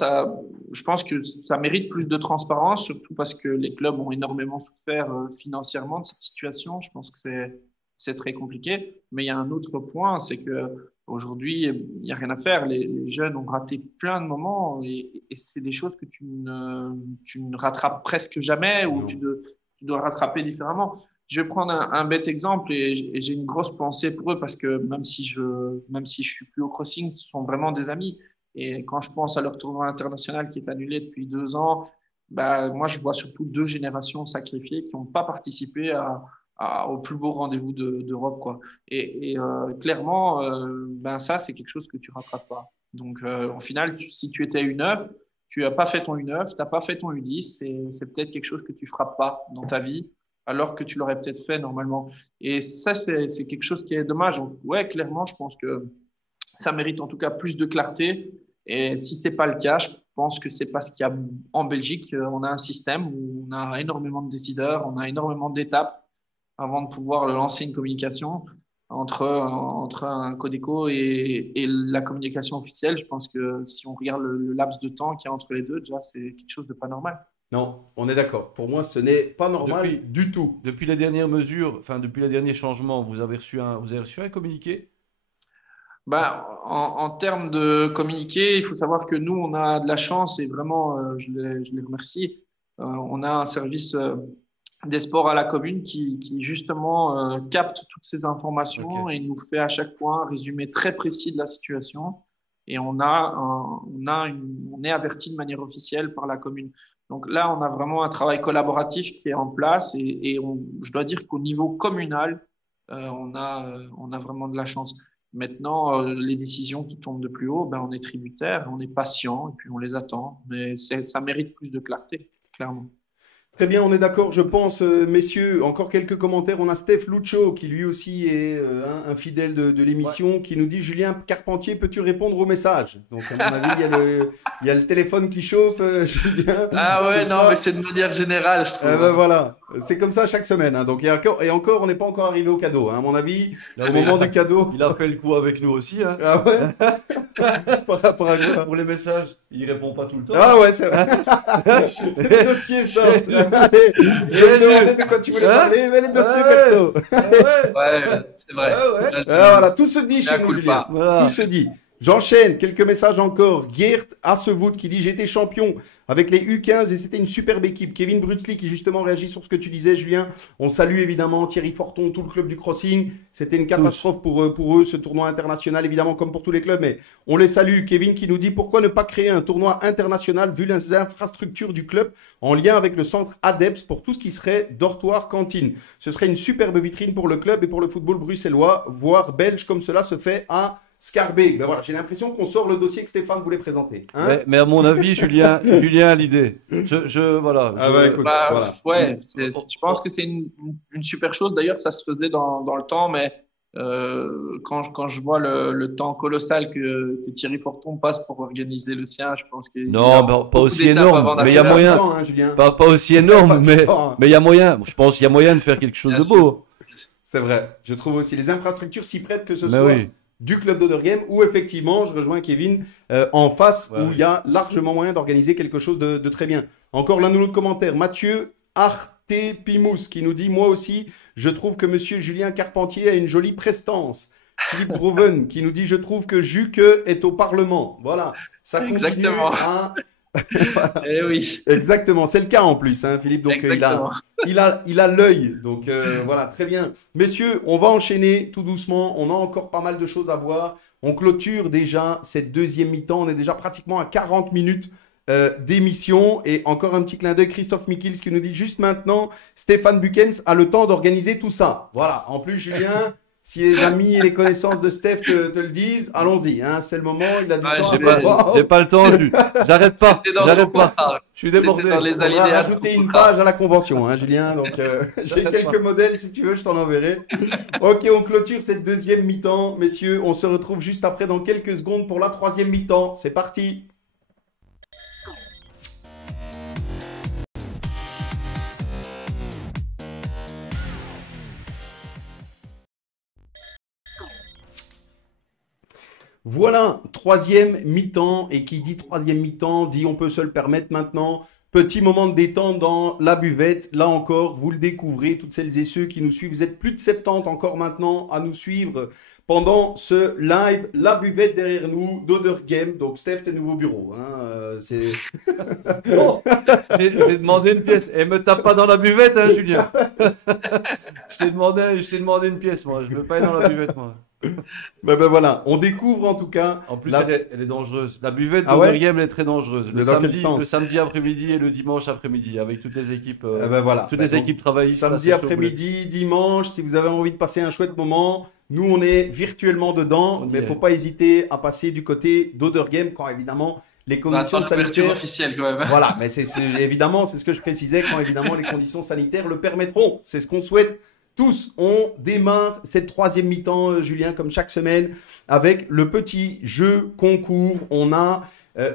je pense que ça mérite plus de transparence, surtout parce que les clubs ont énormément souffert financièrement de cette situation. Je pense que c'est très compliqué. Mais il y a un autre point, c'est que aujourd'hui, il n'y a rien à faire. Les jeunes ont raté plein de moments et c'est des choses que tu ne rattrapes presque jamais ou Non. tu dois rattraper différemment. Je vais prendre un bête exemple et j'ai une grosse pensée pour eux parce que même si je suis plus au crossing, ce sont vraiment des amis. Et quand je pense à leur tournoi international qui est annulé depuis 2 ans, bah, moi, je vois surtout 2 générations sacrifiées qui n'ont pas participé au plus beau rendez-vous d'Europe, quoi. Et clairement, ben ça, c'est quelque chose que tu rattrapes pas. Donc, au final, si tu étais une œuvre, tu n'as pas fait ton U9, tu n'as pas fait ton U10, et c'est peut-être quelque chose que tu ne feras pas dans ta vie, alors que tu l'aurais peut-être fait normalement. Et ça, c'est quelque chose qui est dommage. Donc, ouais, clairement, je pense que ça mérite en tout cas plus de clarté. Et si c'est pas le cas, je pense que c'est parce qu'il y a en Belgique, on a un système où on a énormément de décideurs, on a énormément d'étapes avant de pouvoir lancer une communication entre un Codeco et la communication officielle. Je pense que si on regarde le laps de temps qu'il y a entre les deux, déjà, c'est quelque chose de pas normal. Non, on est d'accord. Pour moi, ce n'est pas normal Depuis, du tout. depuis les dernières mesures, enfin depuis les derniers changements, vous avez reçu un communiqué? Ben, en termes de communiquer, il faut savoir que nous, on a de la chance et vraiment, je les remercie. On a un service des sports à la commune qui justement capte toutes ces informations Ok. et nous fait à chaque fois un résumé très précis de la situation. Et on est averti de manière officielle par la commune. Donc là, on a vraiment un travail collaboratif qui est en place je dois dire qu'au niveau communal, on a vraiment de la chance. Maintenant, les décisions qui tombent de plus haut, ben, on est tributaire, on est patient et puis on les attend. Mais ça mérite plus de clarté, clairement. Très bien, on est d'accord, je pense, messieurs. Encore quelques commentaires. On a Steph Lucho, qui lui aussi est un fidèle de Ouais. l'émission, qui nous dit, Julien Carpentier, peux-tu répondre au message? Donc, à mon avis, il y a le téléphone qui chauffe, Julien. Ah Ce ouais, non, mais sera... c'est de manière générale, je trouve, Ben hein. voilà, c'est comme ça chaque semaine, hein. Donc, et encore, on n'est pas encore arrivé au cadeau, hein. À mon avis, Non, au mais moment du cadeau... il a fait le coup avec nous aussi, hein. Ah ouais? Par rapport à quoi? Pour les messages, il répond pas tout le temps. Ah ouais, c'est vrai. Les dossiers sortent. Allez, je me demandais de quoi tu voulais Hein? parler, mais les dossiers Ah ouais. perso. Ah ouais. Ouais, c'est vrai. Ah ouais. Voilà, tout se dit Mea chez nous, Julien. culpa. Voilà. Tout se dit. J'enchaîne, quelques messages encore. Geert Assevoet qui dit: j'étais champion avec les U15 et c'était une superbe équipe. Kevin Brutzli qui justement réagit sur ce que tu disais, Julien. On salue évidemment Thierry Forton, tout le club du crossing. C'était une catastrophe pour eux, ce tournoi international, évidemment, comme pour tous les clubs, mais on les salue. Kevin qui nous dit: pourquoi ne pas créer un tournoi international vu les infrastructures du club en lien avec le centre ADEPS pour tout ce qui serait dortoir, cantine. Ce serait une superbe vitrine pour le club et pour le football bruxellois, voire belge, comme cela se fait à Scarbeck. Ben voilà, j'ai l'impression qu'on sort le dossier que Stéphane voulait présenter. Hein. Mais à mon avis, Julien a l'idée. Voilà. Ah ouais, écoute, Bah, voilà. ouais, je pense que c'est une super chose. D'ailleurs, ça se faisait dans le temps, mais quand je vois le temps colossal que Thierry Forton passe pour organiser le sien, je pense qu'il y Non, a pas beaucoup aussi d'étapes énorme, avant mais il y a d'arriver moyen. là. Temps, hein, Julien. Pas aussi Pas énorme, tout mais le temps, hein. il y a moyen. Je pense qu'il y a moyen de faire quelque chose Bien de sûr. beau. C'est vrai. Je trouve aussi les infrastructures s'y prêtent, que ce Mais soit oui. du club d'Odergame ou effectivement, je rejoins Kevin, en face Ouais, où ouais. il y a largement moyen d'organiser quelque chose de très bien. Encore l'un ou l'autre commentaire. Mathieu Artepimous qui nous dit: moi aussi, je trouve que monsieur Julien Carpentier a une jolie prestance. Philippe Droven qui nous dit: je trouve que Juque est au Parlement. Voilà, ça continue Exactement. à... Eh oui, Exactement, c'est le cas en plus, hein, Philippe. Donc exactement. il a l'œil. Donc voilà, très bien. Messieurs, on va enchaîner tout doucement. On a encore pas mal de choses à voir. On clôture déjà cette deuxième mi-temps. On est déjà pratiquement à 40 minutes d'émission. Et encore un petit clin d'œil, Christophe Mikils qui nous dit: juste maintenant, Stéphane Bukens a le temps d'organiser tout ça. Voilà. En plus, Julien, si les amis et les connaissances de Steph te le disent, allons-y. Hein, c'est le moment. Il a du Ouais, temps à j'ai pas- prévoir. J'ai pas le temps. J'arrête pas. C'était dans son J'arrête pas. contrat. Je suis C'était débordé. dans les On va alinéas de rajouter son une contrat. page à la convention, hein, Julien. Donc, j'ai quelques modèles, si tu veux, je t'en enverrai. Ok, on clôture cette deuxième mi-temps, messieurs. On se retrouve juste après dans quelques secondes pour la troisième mi-temps. C'est parti. Voilà, troisième mi-temps. Et qui dit troisième mi-temps dit on peut se le permettre maintenant. Petit moment de détente dans la buvette. Là encore, vous le découvrez, toutes celles et ceux qui nous suivent. Vous êtes plus de 70 encore maintenant à nous suivre pendant ce live. La buvette derrière nous, d'Odergame. Donc, Steph, tes nouveaux bureaux. Hein, c'est... Bon, j'ai demandé une pièce. Et me tape pas dans la buvette, hein, Julien. Je t'ai demandé une pièce, moi. Je veux pas aller dans la buvette, moi. Ben voilà, on découvre en tout cas. En plus, La- elle est dangereuse. La buvette Ah ouais d'Odergame, elle est très dangereuse. Mais dans quel sens Le samedi après-midi et le dimanche après-midi, avec toutes les équipes, Ah ben voilà. toutes Ben les donc, équipes travaillistes. là, samedi c'est chaud, après-midi, dimanche, si vous avez envie de passer un chouette moment, nous on est virtuellement dedans, On y mais il est. faut pas hésiter à passer du côté d'Odergame quand évidemment les Bah, conditions attends l'ouverture sanitaires. officielle quand même. Voilà, mais évidemment, c'est ce que je précisais, quand évidemment les conditions sanitaires le permettront. C'est ce qu'on souhaite tous. On démarre cette troisième mi-temps, Julien, comme chaque semaine, avec le petit jeu concours. On a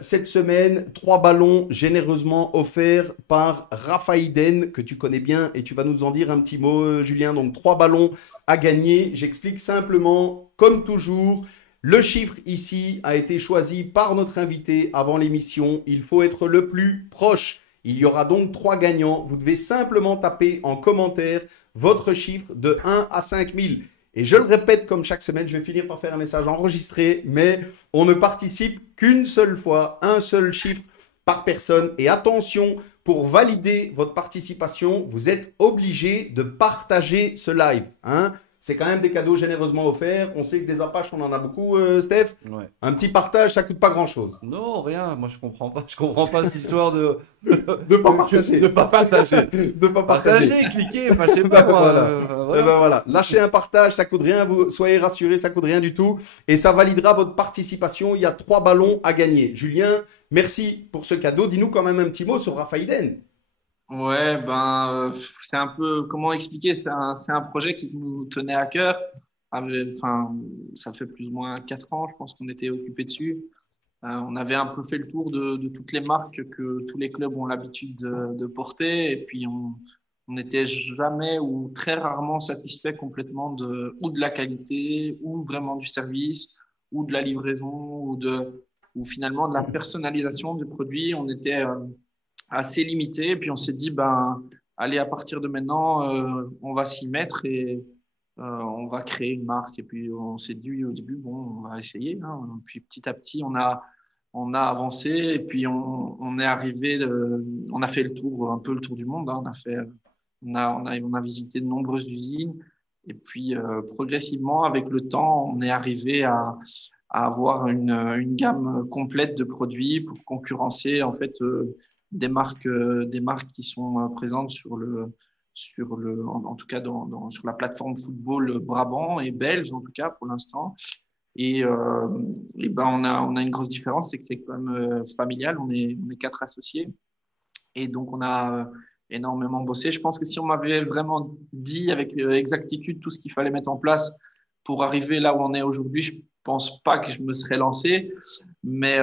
cette semaine 3 ballons généreusement offerts par Raphaïden, que tu connais bien, et tu vas nous en dire un petit mot, Julien. Donc 3 ballons à gagner. J'explique simplement, comme toujours. Le chiffre ici a été choisi par notre invité avant l'émission. Il faut être le plus proche. Il y aura donc 3 gagnants. Vous devez simplement taper en commentaire votre chiffre de 1 à 5000. Et je le répète comme chaque semaine, je vais finir par faire un message enregistré, mais on ne participe qu'une seule fois, un seul chiffre par personne. Et attention, pour valider votre participation, vous êtes obligé de partager ce live, hein. C'est quand même des cadeaux généreusement offerts. On sait que des Apaches, on en a beaucoup, Steph. Ouais. Un petit partage, ça coûte pas grand-chose. Non, rien. Moi, je comprends pas. Je comprends pas cette histoire de De pas partager. de pas partager. De pas partager. Partager, cliquer. Enfin, je sais pas moi. Voilà. Voilà. Eh ben voilà. Lâchez un partage, ça coûte rien. Vous soyez rassurés, ça coûte rien du tout. Et ça validera votre participation. Il y a 3 ballons à gagner. Julien, merci pour ce cadeau. Dis-nous quand même un petit mot sur Raphaïden. Ouais, c'est un peu, comment expliquer, c'est un projet qui nous tenait à cœur. Enfin, ça fait plus ou moins 4 ans, je pense qu'on était occupé dessus. On avait un peu fait le tour de toutes les marques que tous les clubs ont l'habitude de porter, et puis on n'était jamais ou très rarement satisfait complètement ou de la qualité, ou vraiment du service, ou de la livraison, ou finalement de la personnalisation du produit. On était assez limité. Et puis on s'est dit, allez, à partir de maintenant, on va s'y mettre et on va créer une marque. Et puis on s'est dit au début, bon, on va essayer, hein. Puis petit à petit, on a avancé et puis on est arrivé, on a fait un peu le tour du monde, hein. On a visité de nombreuses usines. Et puis progressivement, avec le temps, on est arrivé à avoir une gamme complète de produits pour concurrencer en fait des marques qui sont présentes en tout cas sur la plateforme football Brabant et belge en tout cas pour l'instant. Et on a une grosse différence, c'est que c'est quand même familial. On est 4 associés et donc on a énormément bossé. Je pense que si on m'avait vraiment dit avec exactitude tout ce qu'il fallait mettre en place pour arriver là où on est aujourd'hui, je pense pas que je me serais lancé. Mais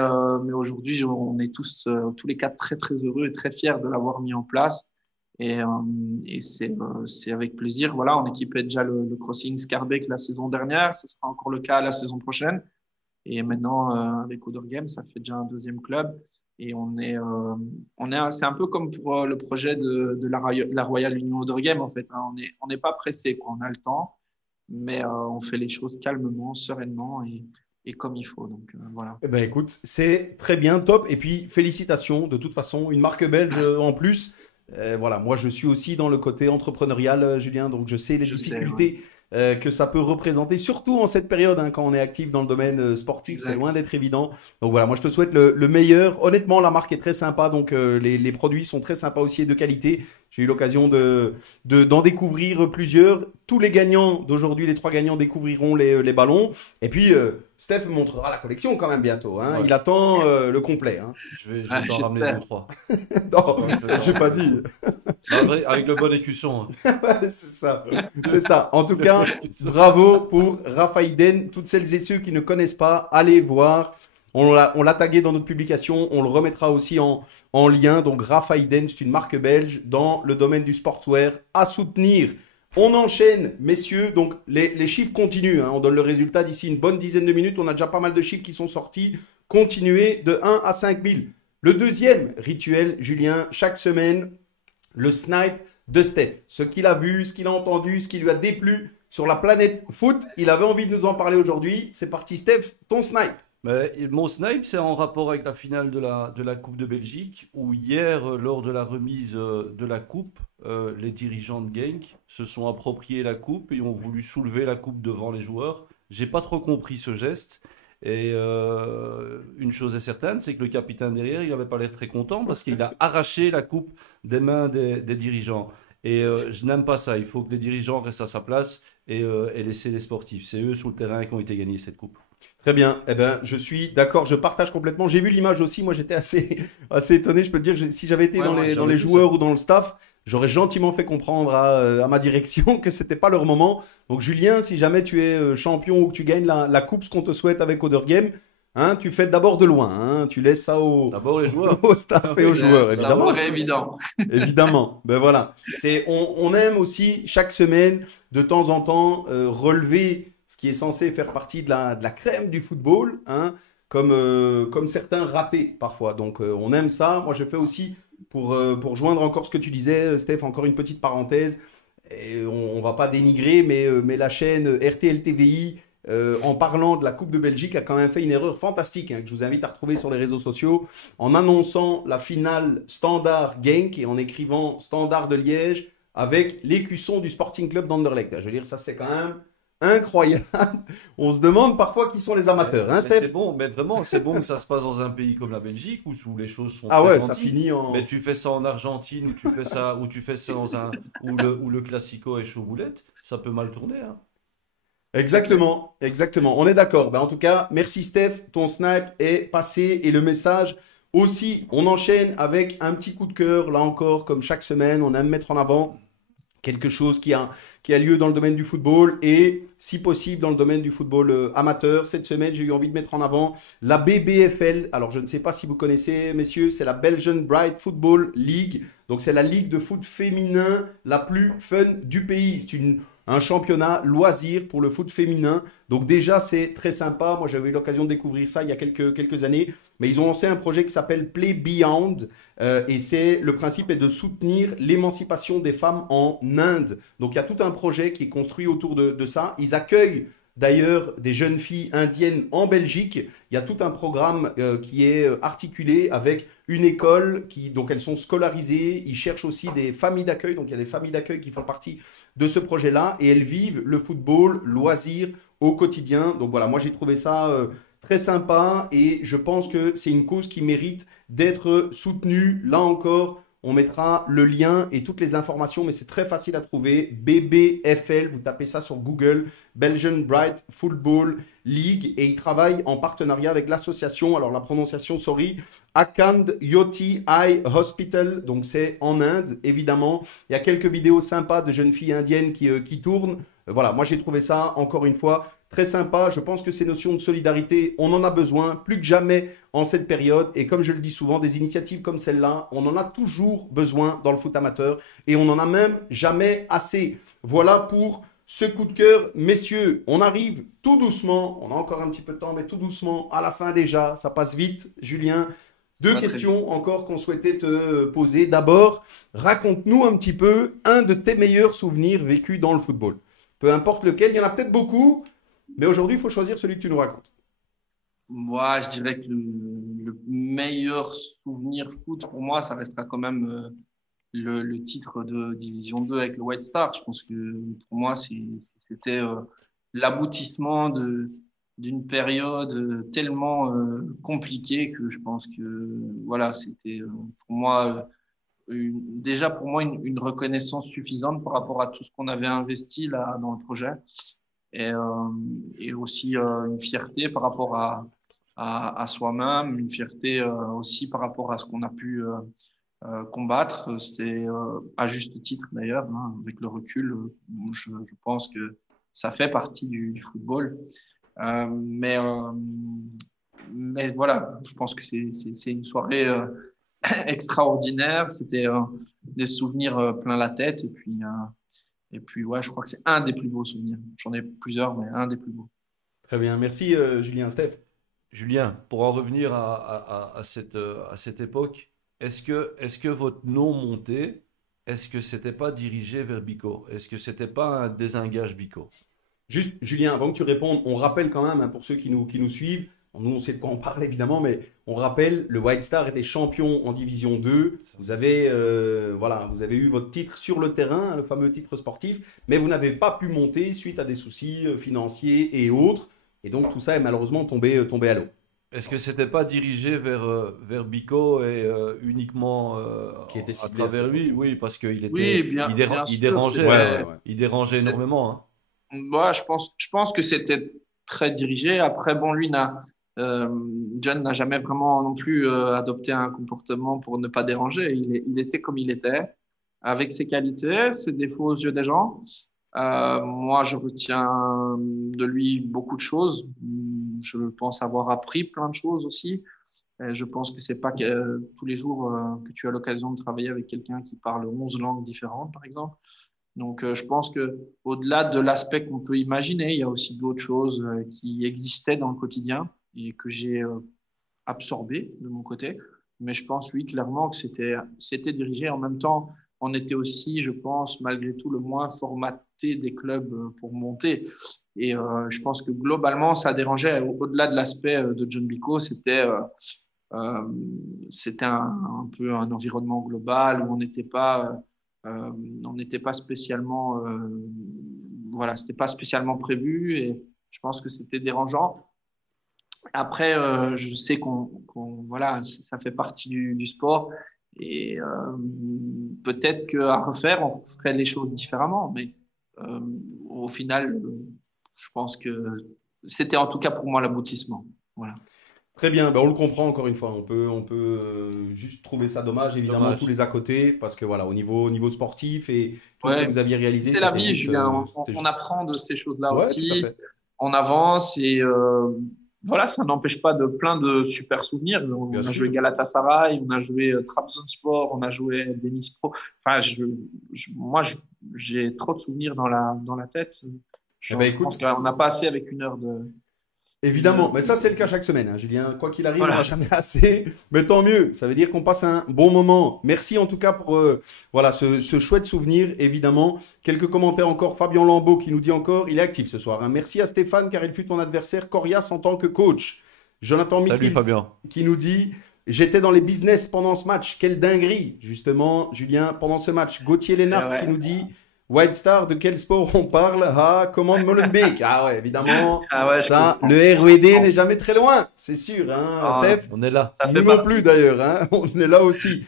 aujourd'hui, on est tous les 4 très très heureux et très fiers de l'avoir mis en place. Et c'est avec plaisir. Voilà, on équipait déjà le Crossing Scarbeck la saison dernière. Ce sera encore le cas la saison prochaine. Et maintenant, avec Other Games, ça fait déjà un 2e club. Et c'est un peu comme pour le projet de la Royal Union Other Games, en fait, hein. On n'est pas pressé, quoi. On a le temps, mais on fait les choses calmement, sereinement et comme il faut. Donc voilà. Eh ben écoute, c'est très bien, top. Et puis félicitations, de toute façon, une marque belge en plus. Voilà, moi je suis aussi dans le côté entrepreneurial, Julien, donc je sais les difficultés que ça peut représenter, surtout en cette période, hein, quand on est actif dans le domaine sportif, Exact. c'est loin d'être évident. Donc voilà, moi je te souhaite le meilleur. Honnêtement, la marque est très sympa, donc les produits sont très sympas aussi et de qualité. J'ai eu l'occasion d'en découvrir plusieurs. Tous les gagnants d'aujourd'hui, les 3 gagnants découvriront les ballons. Et puis, Steph me montrera la collection quand même bientôt, hein. Ouais. Il attend le complet, hein. Je vais t'en ramener 2-3. Non, Ouais, j'ai pas dit. Avec le bon écusson. C'est ça, c'est ça. En tout cas, bravo pour Raphaïden. Toutes celles et ceux qui ne connaissent pas, allez voir. On l'a tagué dans notre publication. On le remettra aussi en lien. Donc, Raphaïden, c'est une marque belge dans le domaine du sportswear à soutenir. On enchaîne, messieurs. Donc, les chiffres continuent, hein. On donne le résultat d'ici une bonne dizaine de minutes. On a déjà pas mal de chiffres qui sont sortis. Continuez de 1 à 5000. Le deuxième rituel, Julien, chaque semaine, le snipe de Steph. Ce qu'il a vu, ce qu'il a entendu, ce qui lui a déplu sur la planète foot. Il avait envie de nous en parler aujourd'hui. C'est parti, Steph, ton snipe. Mais mon snipe, c'est en rapport avec la finale de la Coupe de Belgique, où hier, lors de la remise de la Coupe, les dirigeants de Genk se sont appropriés la Coupe et ont voulu soulever la Coupe devant les joueurs. J'ai pas trop compris ce geste. Et une chose est certaine, c'est que le capitaine derrière, il n'avait pas l'air très content parce qu'il a arraché la coupe des mains des dirigeants. Et je n'aime pas ça. Il faut que les dirigeants restent à sa place et laisser les sportifs. C'est eux sur le terrain qui ont été gagnés cette coupe. Très bien. Eh ben, je suis d'accord, je partage complètement. J'ai vu l'image aussi. Moi, j'étais assez, assez étonné. Je peux te dire, si j'avais été Ouais, moi, dans j'avais les vu ça. joueurs ou dans le staff, j'aurais gentiment fait comprendre à ma direction que c'était pas leur moment. Donc, Julien, si jamais tu es champion ou que tu gagnes la coupe, ce qu'on te souhaite avec Other Game, hein, tu fais d'abord de loin. Hein, tu laisses ça D'abord les joueurs. au staff et aux joueurs, Ça évidemment. paraît évident. Évidemment. Ben voilà. On aime aussi chaque semaine, de temps en temps, relever ce qui est censé faire partie de la crème du football, hein, comme certains ratés parfois. Donc on aime ça. Moi je fais aussi pour joindre encore ce que tu disais, Steph, encore une petite parenthèse. Et on va pas dénigrer, mais la chaîne RTL TVI, en parlant de la Coupe de Belgique, a quand même fait une erreur fantastique, hein, que je vous invite à retrouver sur les réseaux sociaux, en annonçant la finale Standard Genk et en écrivant Standard de Liège avec l'écusson du Sporting Club d'Anderlecht. Je veux dire, ça c'est quand même incroyable. On se demande parfois qui sont les amateurs, hein, Mais Steph? c'est bon, mais vraiment, c'est bon que ça se passe dans un pays comme la Belgique où les choses sont Ah très ouais, ça gentilles. finit en... Mais tu fais ça en Argentine ou tu fais ça dans un où le classico est chaud boulette, ça peut mal tourner, hein. Exactement, exactement. On est d'accord. Ben, en tout cas, merci Steph. Ton snipe est passé et le message aussi. On enchaîne avec un petit coup de cœur. Là encore, comme chaque semaine, on aime mettre en avant quelque chose qui a lieu dans le domaine du football et, si possible, dans le domaine du football amateur. Cette semaine, j'ai eu envie de mettre en avant la BBFL. Alors, je ne sais pas si vous connaissez, messieurs, c'est la Belgian Bright Football League. Donc, c'est la ligue de foot féminin la plus fun du pays. C'est un championnat loisir pour le foot féminin. Donc déjà, c'est très sympa. Moi, j'avais eu l'occasion de découvrir ça il y a quelques années. Mais ils ont lancé un projet qui s'appelle Play Beyond. Et le principe est de soutenir l'émancipation des femmes en Inde. Donc il y a tout un projet qui est construit autour de ça. Ils accueillent d'ailleurs des jeunes filles indiennes en Belgique. Il y a tout un programme qui est articulé avec une école donc elles sont scolarisées. Ils cherchent aussi des familles d'accueil. Donc il y a des familles d'accueil qui font partie de ce projet-là et elles vivent le football, loisir au quotidien. Donc voilà, moi j'ai trouvé ça très sympa et je pense que c'est une cause qui mérite d'être soutenue. Là encore, on mettra le lien et toutes les informations, mais c'est très facile à trouver. BBFL, vous tapez ça sur Google, Belgian Bright Football League, et ils travaillent en partenariat avec l'association, alors la prononciation, sorry, Akand Yoti Eye Hospital, donc c'est en Inde, évidemment. Il y a quelques vidéos sympas de jeunes filles indiennes qui tournent. Voilà, moi j'ai trouvé ça, encore une fois, très sympa. Je pense que ces notions de solidarité, on en a besoin, plus que jamais en cette période. Et comme je le dis souvent, des initiatives comme celle-là, on en a toujours besoin dans le foot amateur et on n'en a même jamais assez. Voilà pour ce coup de cœur. Messieurs, on arrive tout doucement, on a encore un petit peu de temps, mais tout doucement, à la fin déjà, ça passe vite. Julien, deux questions encore qu'on souhaitait te poser. D'abord, raconte-nous un petit peu un de tes meilleurs souvenirs vécus dans le football. Peu importe lequel, il y en a peut-être beaucoup, mais aujourd'hui, il faut choisir celui que tu nous racontes. Moi, je dirais que le meilleur souvenir foot pour moi, ça restera quand même le titre de Division 2 avec le White Star. Je pense que pour moi, c'était l'aboutissement d'une période tellement compliquée que je pense que voilà, c'était pour moi déjà pour moi une reconnaissance suffisante par rapport à tout ce qu'on avait investi là dans le projet et aussi une fierté par rapport à soi-même, une fierté aussi par rapport à ce qu'on a pu combattre. C'est à juste titre d'ailleurs, hein, avec le recul, je pense que ça fait partie du football. Euh, mais, euh, mais voilà, je pense que c'est une soirée extraordinaire. C'était des souvenirs plein la tête. Et puis ouais, je crois que c'est un des plus beaux souvenirs. J'en ai plusieurs, mais un des plus beaux. Très bien, merci Julien. Steph. Julien, pour en revenir à cette époque, est-ce que votre nom montait, est-ce que c'était pas dirigé vers Bico? Est-ce que c'était pas un désengage Bico? Juste, Julien, avant que tu répondes, on rappelle quand même, hein, pour ceux qui nous suivent, nous on sait de quoi on parle évidemment, mais on rappelle, le White Star était champion en Division 2. Vous avez, voilà, vous avez eu votre titre sur le terrain, hein, le fameux titre sportif, mais vous n'avez pas pu monter suite à des soucis financiers et autres. Et donc tout ça est malheureusement tombé à l'eau. Est-ce que c'était pas dirigé vers Bico et uniquement Qui était à ciblé à cette travers lui? époque. Oui, parce qu'il Oui, était, bien il sûr. dérangeait, Ouais, ouais, ouais. il dérangeait énormément, hein. Moi, je pense que c'était très dirigé. Après, bon, euh, John n'a jamais vraiment non plus adopté un comportement pour ne pas déranger. Il était comme il était, avec ses qualités, ses défauts aux yeux des gens. Moi, je retiens de lui beaucoup de choses. Je pense avoir appris plein de choses aussi. Et je pense que c'est pas que, tous les jours que tu as l'occasion de travailler avec quelqu'un qui parle 11 langues différentes, par exemple. Donc, je pense que au-delà de l'aspect qu'on peut imaginer, il y a aussi d'autres choses qui existaient dans le quotidien et que j'ai absorbé de mon côté. Mais je pense, oui, clairement que c'était dirigé. En même temps, on était aussi, je pense, malgré tout, le moins formaté des clubs pour monter. Et je pense que globalement, ça dérangeait. Au-delà de l'aspect de John Bico, euh, c'était un peu un environnement global où on n'était pas spécialement, voilà, c'était pas spécialement prévu et je pense que c'était dérangeant. Après, je sais voilà, ça fait partie du sport et peut-être qu'à refaire, on ferait les choses différemment, mais euh, au final, je pense que c'était en tout cas pour moi l'aboutissement. Voilà. Très bien, ben, on le comprend encore une fois. On peut juste trouver ça dommage, évidemment, tous Dommage. les à côté, parce que voilà, au niveau sportif et tout ce que Ouais, vous aviez réalisé, c'est la c'était vie, juste, Julien. c'était On juste. apprend de ces choses-là Ouais, tout à aussi. fait. On avance et voilà, ça n'empêche pas de plein de super souvenirs. Bien On a joué sûr. Galatasaray, on a joué Trabzonspor, on a joué Denizspor. Enfin, moi, j'ai trop de souvenirs dans la tête. Eh ben Je pense écoute, qu'on n'a pas assez avec une heure évidemment, mais ça c'est le cas chaque semaine, hein, Julien. Quoi qu'il arrive, on n'a voilà. jamais assez, mais tant mieux. Ça veut dire qu'on passe un bon moment. Merci en tout cas pour voilà ce chouette souvenir, évidemment. Quelques commentaires encore. Fabien Lambeau qui nous dit encore, il est actif ce soir, hein. Merci à Stéphane car il fut ton adversaire coriace en tant que coach. Jonathan Salut Miklils Fabien. qui nous dit, j'étais dans les business pendant ce match. Quelle dinguerie, justement, Julien, pendant ce match. Gauthier Lénart qui Ouais. nous dit, White Star, de quel sport on parle? Ah, commande Molenbeek. Ah ouais, évidemment. Ah ouais, je Ça, comprends. le Je RED comprends. n'est jamais très loin, c'est sûr, hein, Ah, Steph? On est là. ça Nous fait non plus partie. d'ailleurs, hein, on est là aussi.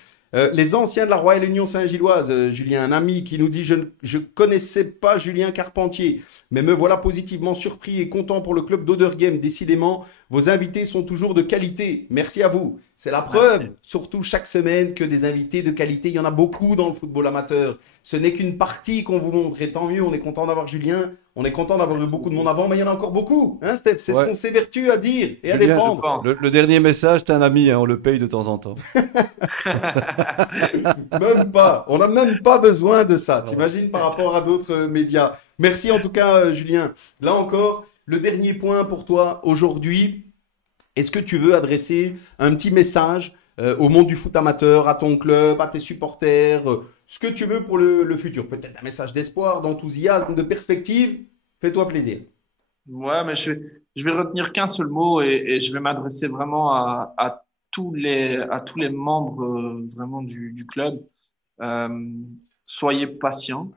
Les anciens de la Royale Union Saint-Gilloise, Julien, un ami qui nous dit, je connaissais pas Julien Carpentier, mais me voilà positivement surpris et content pour le club d'Odergame. Décidément, vos invités sont toujours de qualité. Merci à vous. C'est la preuve, Merci. surtout chaque semaine, que des invités de qualité, il y en a beaucoup dans le football amateur. Ce n'est qu'une partie qu'on vous montre, et tant mieux, on est content d'avoir Julien, on est content d'avoir eu Merci beaucoup de monde beaucoup. avant, mais il y en a encore beaucoup, hein, Steph? C'est ce Ouais. qu'on s'évertue à dire et à Julien, Je défendre. pense. le dernier message, t'es un ami, hein, on le paye de temps en temps. Même pas. On n'a même pas besoin de ça. Ouais. T'imagines par rapport à d'autres médias. Merci en tout cas, Julien. Là encore, le dernier point pour toi aujourd'hui. Est-ce que tu veux adresser un petit message au monde du foot amateur, à ton club, à tes supporters, ce que tu veux pour le futur? Peut-être un message d'espoir, d'enthousiasme, de perspective. Fais-toi plaisir. Ouais, mais je vais retenir qu'un seul mot et je vais m'adresser vraiment à tous les membres vraiment du club. Euh, soyez patients,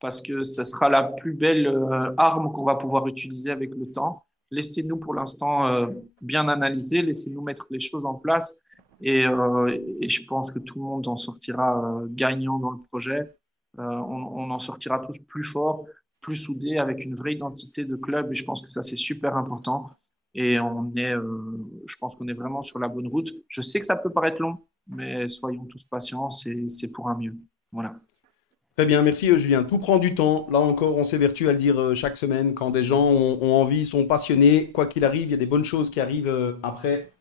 parce que ce sera la plus belle arme qu'on va pouvoir utiliser avec le temps. Laissez-nous pour l'instant bien analyser, laissez-nous mettre les choses en place et je pense que tout le monde en sortira gagnant dans le projet. On en sortira tous plus forts, plus soudés, avec une vraie identité de club et je pense que ça c'est super important. Et je pense qu'on est vraiment sur la bonne route. Je sais que ça peut paraître long, mais soyons tous patients, c'est pour un mieux. Voilà. Très bien, merci Julien. Tout prend du temps. Là encore, on s'évertue à le dire chaque semaine. Quand des gens ont envie, sont passionnés, quoi qu'il arrive, il y a des bonnes choses qui arrivent après.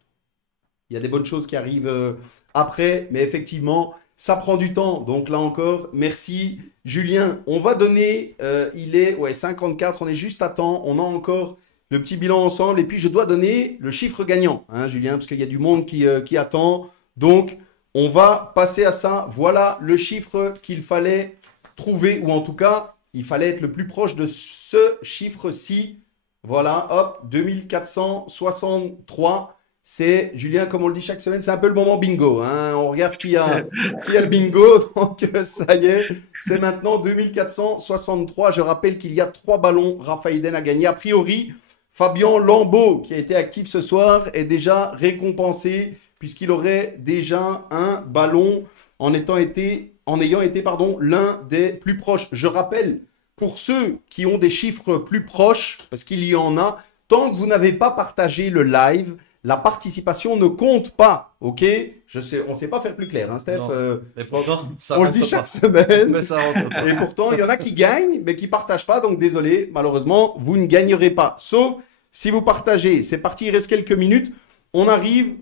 Il y a des bonnes choses qui arrivent après, mais effectivement, ça prend du temps. Donc là encore, merci Julien. On va donner, il est ouais, 54, on est juste à temps. On a encore le petit bilan ensemble. Et puis je dois donner le chiffre gagnant, hein, Julien, parce qu'il y a du monde qui attend. Donc on va passer à ça. Voilà le chiffre qu'il fallait trouver, ou en tout cas, il fallait être le plus proche de ce chiffre-ci. Voilà, hop, 2463. C'est, Julien, comme on le dit chaque semaine, c'est un peu le moment bingo, hein. On regarde qui a le bingo. Donc, ça y est, c'est maintenant 2463. Je rappelle qu'il y a 3 ballons Raphaël Eden a gagné. A priori, Fabien Lambeau, qui a été actif ce soir, est déjà récompensé puisqu'il aurait déjà un ballon en ayant été pardon, l'un des plus proches. Je rappelle pour ceux qui ont des chiffres plus proches, parce qu'il y en a, tant que vous n'avez pas partagé le live, la participation ne compte pas, ok? Je sais, on ne sait pas faire plus clair, hein, Steph. Non. Mais pourtant, ça On le rentre dit chaque pas. semaine. Mais ça rentre pas. Et pourtant, il y en a qui gagnent, mais qui partagent pas. Donc désolé, malheureusement, vous ne gagnerez pas. Sauf si vous partagez. C'est parti, il reste quelques minutes. On arrive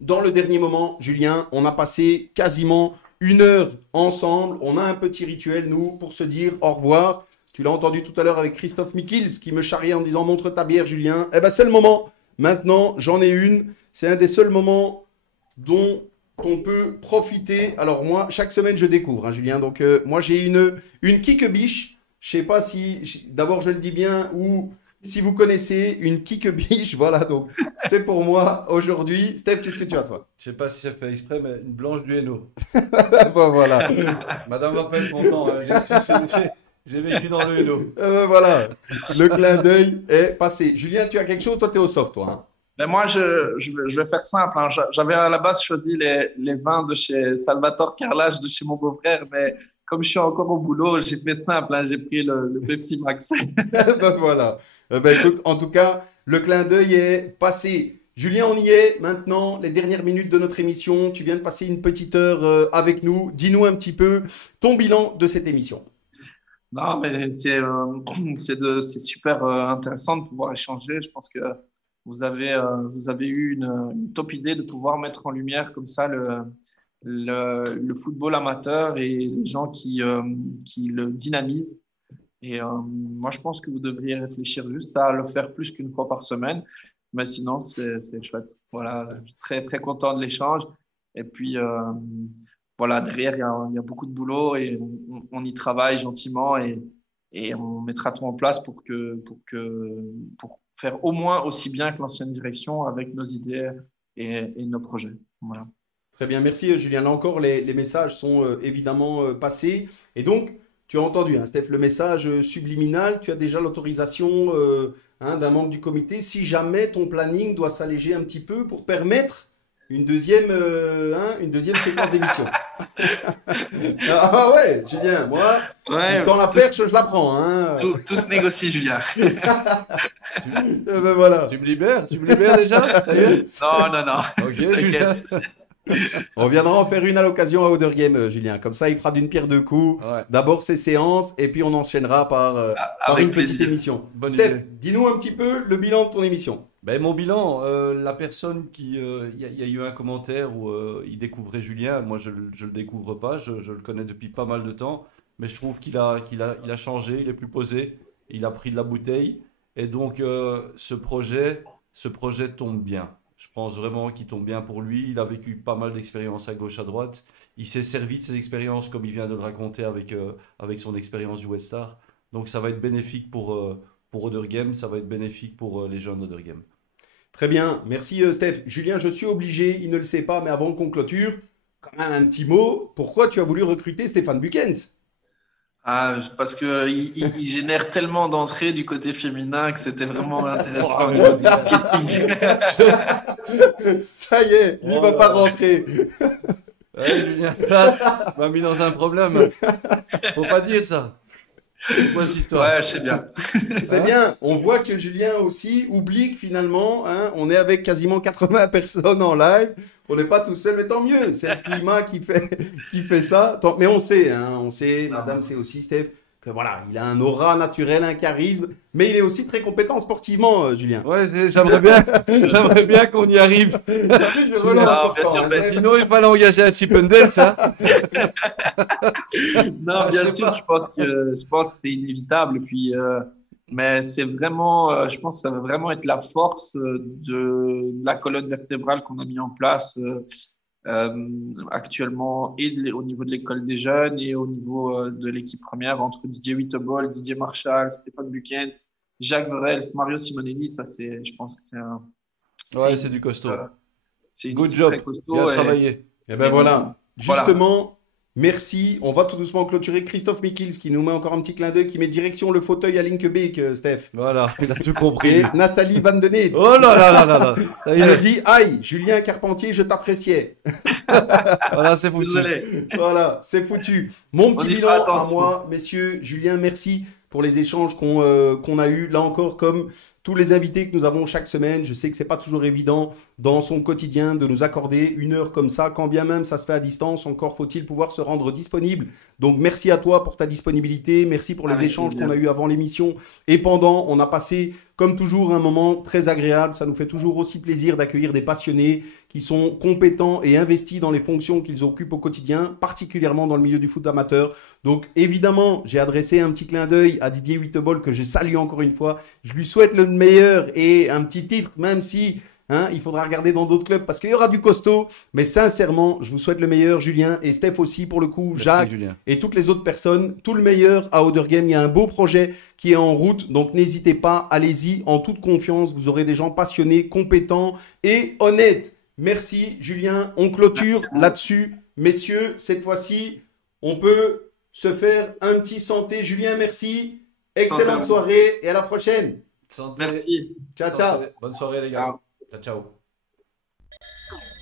dans le dernier moment, Julien. On a passé quasiment 1 heure ensemble. On a un petit rituel, nous, pour se dire au revoir. Tu l'as entendu tout à l'heure avec Christophe Mikils qui me charriait en disant montre ta bière, Julien. Eh ben, c'est le moment. Maintenant, j'en ai une. C'est un des seuls moments dont on peut profiter. Alors moi, chaque semaine, je découvre, hein, Julien. Donc moi, j'ai une kick-biche. Je sais pas si, d'abord, je le dis bien, ou si vous connaissez une kick-biche. Voilà, donc c'est pour moi aujourd'hui. Steph, qu'est-ce que tu as, toi? Je sais pas si c'est fait exprès, mais une blanche du Hainaut. Ben, voilà. Madame va pas être contente. Hein. J'ai vécu dans le Hainaut. Ben, voilà. Le clin d'œil est passé. Julien, tu as quelque chose? Toi, tu es au soft, toi. Hein. Ben moi, je vais faire simple. Hein. J'avais à la base choisi les vins de chez Salvatore Carlage, de chez mon beau-frère, mais comme je suis encore au boulot, j'ai fait simple. Hein. J'ai pris le Pepsi Max. Ben voilà. Ben écoute, en tout cas, le clin d'œil est passé. Julien, on y est maintenant, les dernières minutes de notre émission. Tu viens de passer une petite heure avec nous. Dis-nous un petit peu ton bilan de cette émission. Non, mais c'est super intéressant de pouvoir échanger. Je pense que vous avez eu une top idée de pouvoir mettre en lumière comme ça le football amateur et les gens qui le dynamisent. Et moi, je pense que vous devriez réfléchir juste à le faire plus qu'une fois par semaine. Mais sinon, c'est chouette. Voilà, je suis très, très content de l'échange. Et puis, voilà, derrière, il y a beaucoup de boulot et on y travaille gentiment et on mettra tout en place pour faire au moins aussi bien que l'ancienne direction avec nos idées et nos projets. Voilà. Très bien, merci Julien. Là encore, les messages sont évidemment passés. Et donc, tu as entendu, hein, Steph, le message subliminal. Tu as déjà l'autorisation hein, d'un membre du comité si jamais ton planning doit s'alléger un petit peu pour permettre une deuxième séquence d'émission. Ah ouais, Julien, moi, Ouais, dans la perche, je la prends. Hein. tout se négocie, Julien. Ben voilà. Tu me libères? Tu me libères déjà? Ça y est? Non. Ok, Julien. T'inquiète. On viendra en faire une à l'occasion à Other Game, Julien. Comme ça, il fera d'une pierre deux coups. Ouais. D'abord ses séances et puis on enchaînera par Avec une petite plaisir. émission. Bonne Steph, idée. dis-nous un petit peu le bilan de ton émission. Ben, mon bilan, la personne qui. Il y a eu un commentaire où il découvrait Julien. Moi, je le découvre pas. Je le connais depuis pas mal de temps. Mais je trouve qu'il a changé. Il est plus posé. Il a pris de la bouteille. Et donc, ce projet tombe bien. Je pense vraiment qu'il tombe bien pour lui. Il a vécu pas mal d'expériences à gauche, à droite. Il s'est servi de ses expériences comme il vient de le raconter avec son expérience du West Star. Donc, ça va être bénéfique pour Other Game. Ça va être bénéfique pour les jeunes Other Game. Très bien, merci Steph. Julien, je suis obligé, il ne le sait pas, mais avant qu'on clôture, quand même un petit mot. Pourquoi tu as voulu recruter Stéphane Buckens? Ah, parce que il génère tellement d'entrées du côté féminin que c'était vraiment intéressant au niveau du marketing. Ça y est, il ne va pas rentrer. Ouais, Julien Platt m'a mis dans un problème. Faut pas dire ça. C'est quoi cette histoire? Ouais, je sais bien. C'est bien, on voit que Julien aussi oublie que finalement, hein, on est avec quasiment 80 personnes en live, on n'est pas tout seul, mais tant mieux, c'est le climat qui fait ça. Mais on sait, madame sait aussi, Steph, que voilà, il a un aura naturel, un charisme, mais il est aussi très compétent sportivement, Julien. Ouais, j'aimerais bien qu'on y arrive. Je relance Ah, pourtant, bien sûr, hein, bien Steph. Sinon, il fallait engager un Chip and Dale, ça. Non, bien Je sais sûr, pas. je pense que c'est inévitable. Et puis, mais c'est vraiment, je pense que ça va vraiment être la force de la colonne vertébrale qu'on a mis en place actuellement au niveau de l'école des jeunes et au niveau de l'équipe première entre Didier Wittebol, Didier Marchal, Stéphane Buckens, Jacques Verels, Mario Simonelli. Ça, je pense que Ouais, c'est du costaud. euh, c'est une Good équipe job. très Bien costaud. travaillé. Et ben voilà, Voilà. justement, Merci. On va tout doucement clôturer. Christophe Mikils qui nous met encore un petit clin d'œil, qui met direction le fauteuil à Linkebeek, Steph. Voilà, il a tout compris. Et lui. Nathalie Van Denet. Oh là là là là là. Ça y Elle est. dit aïe, Julien Carpentier, je t'appréciais. Voilà, c'est foutu. Désolé. Voilà, c'est foutu. Mon petit y bilan fera à attention. moi, messieurs. Julien, merci pour les échanges qu'on a eus. Là encore, comme tous les invités que nous avons chaque semaine, je sais que c'est pas toujours évident dans son quotidien de nous accorder une heure comme ça, quand bien même ça se fait à distance. Encore faut-il pouvoir se rendre disponible. Donc merci à toi pour ta disponibilité. Merci pour les Avec échanges plaisir. qu'on a eus avant l'émission et pendant. On a passé, comme toujours, un moment très agréable. Ça nous fait toujours aussi plaisir d'accueillir des passionnés qui sont compétents et investis dans les fonctions qu'ils occupent au quotidien, particulièrement dans le milieu du foot amateur. Donc évidemment, j'ai adressé un petit clin d'œil à Didier Huitebol que je salue encore une fois. Je lui souhaite le meilleur et un petit titre, même si il faudra regarder dans d'autres clubs parce qu'il y aura du costaud. Mais sincèrement, je vous souhaite le meilleur, Julien et Steph aussi pour le coup, Merci, Jacques Julien. et toutes les autres personnes. Tout le meilleur à Other Game. Il y a un beau projet qui est en route, donc n'hésitez pas, allez-y en toute confiance. Vous aurez des gens passionnés, compétents et honnêtes. Merci Julien, on clôture là-dessus. Messieurs, cette fois-ci, on peut se faire un petit santé. Julien, merci. Excellente Santé. soirée et à la prochaine. Santé. Merci. Ciao, ciao. Bonne soirée, les gars. Ciao. Ciao, ciao.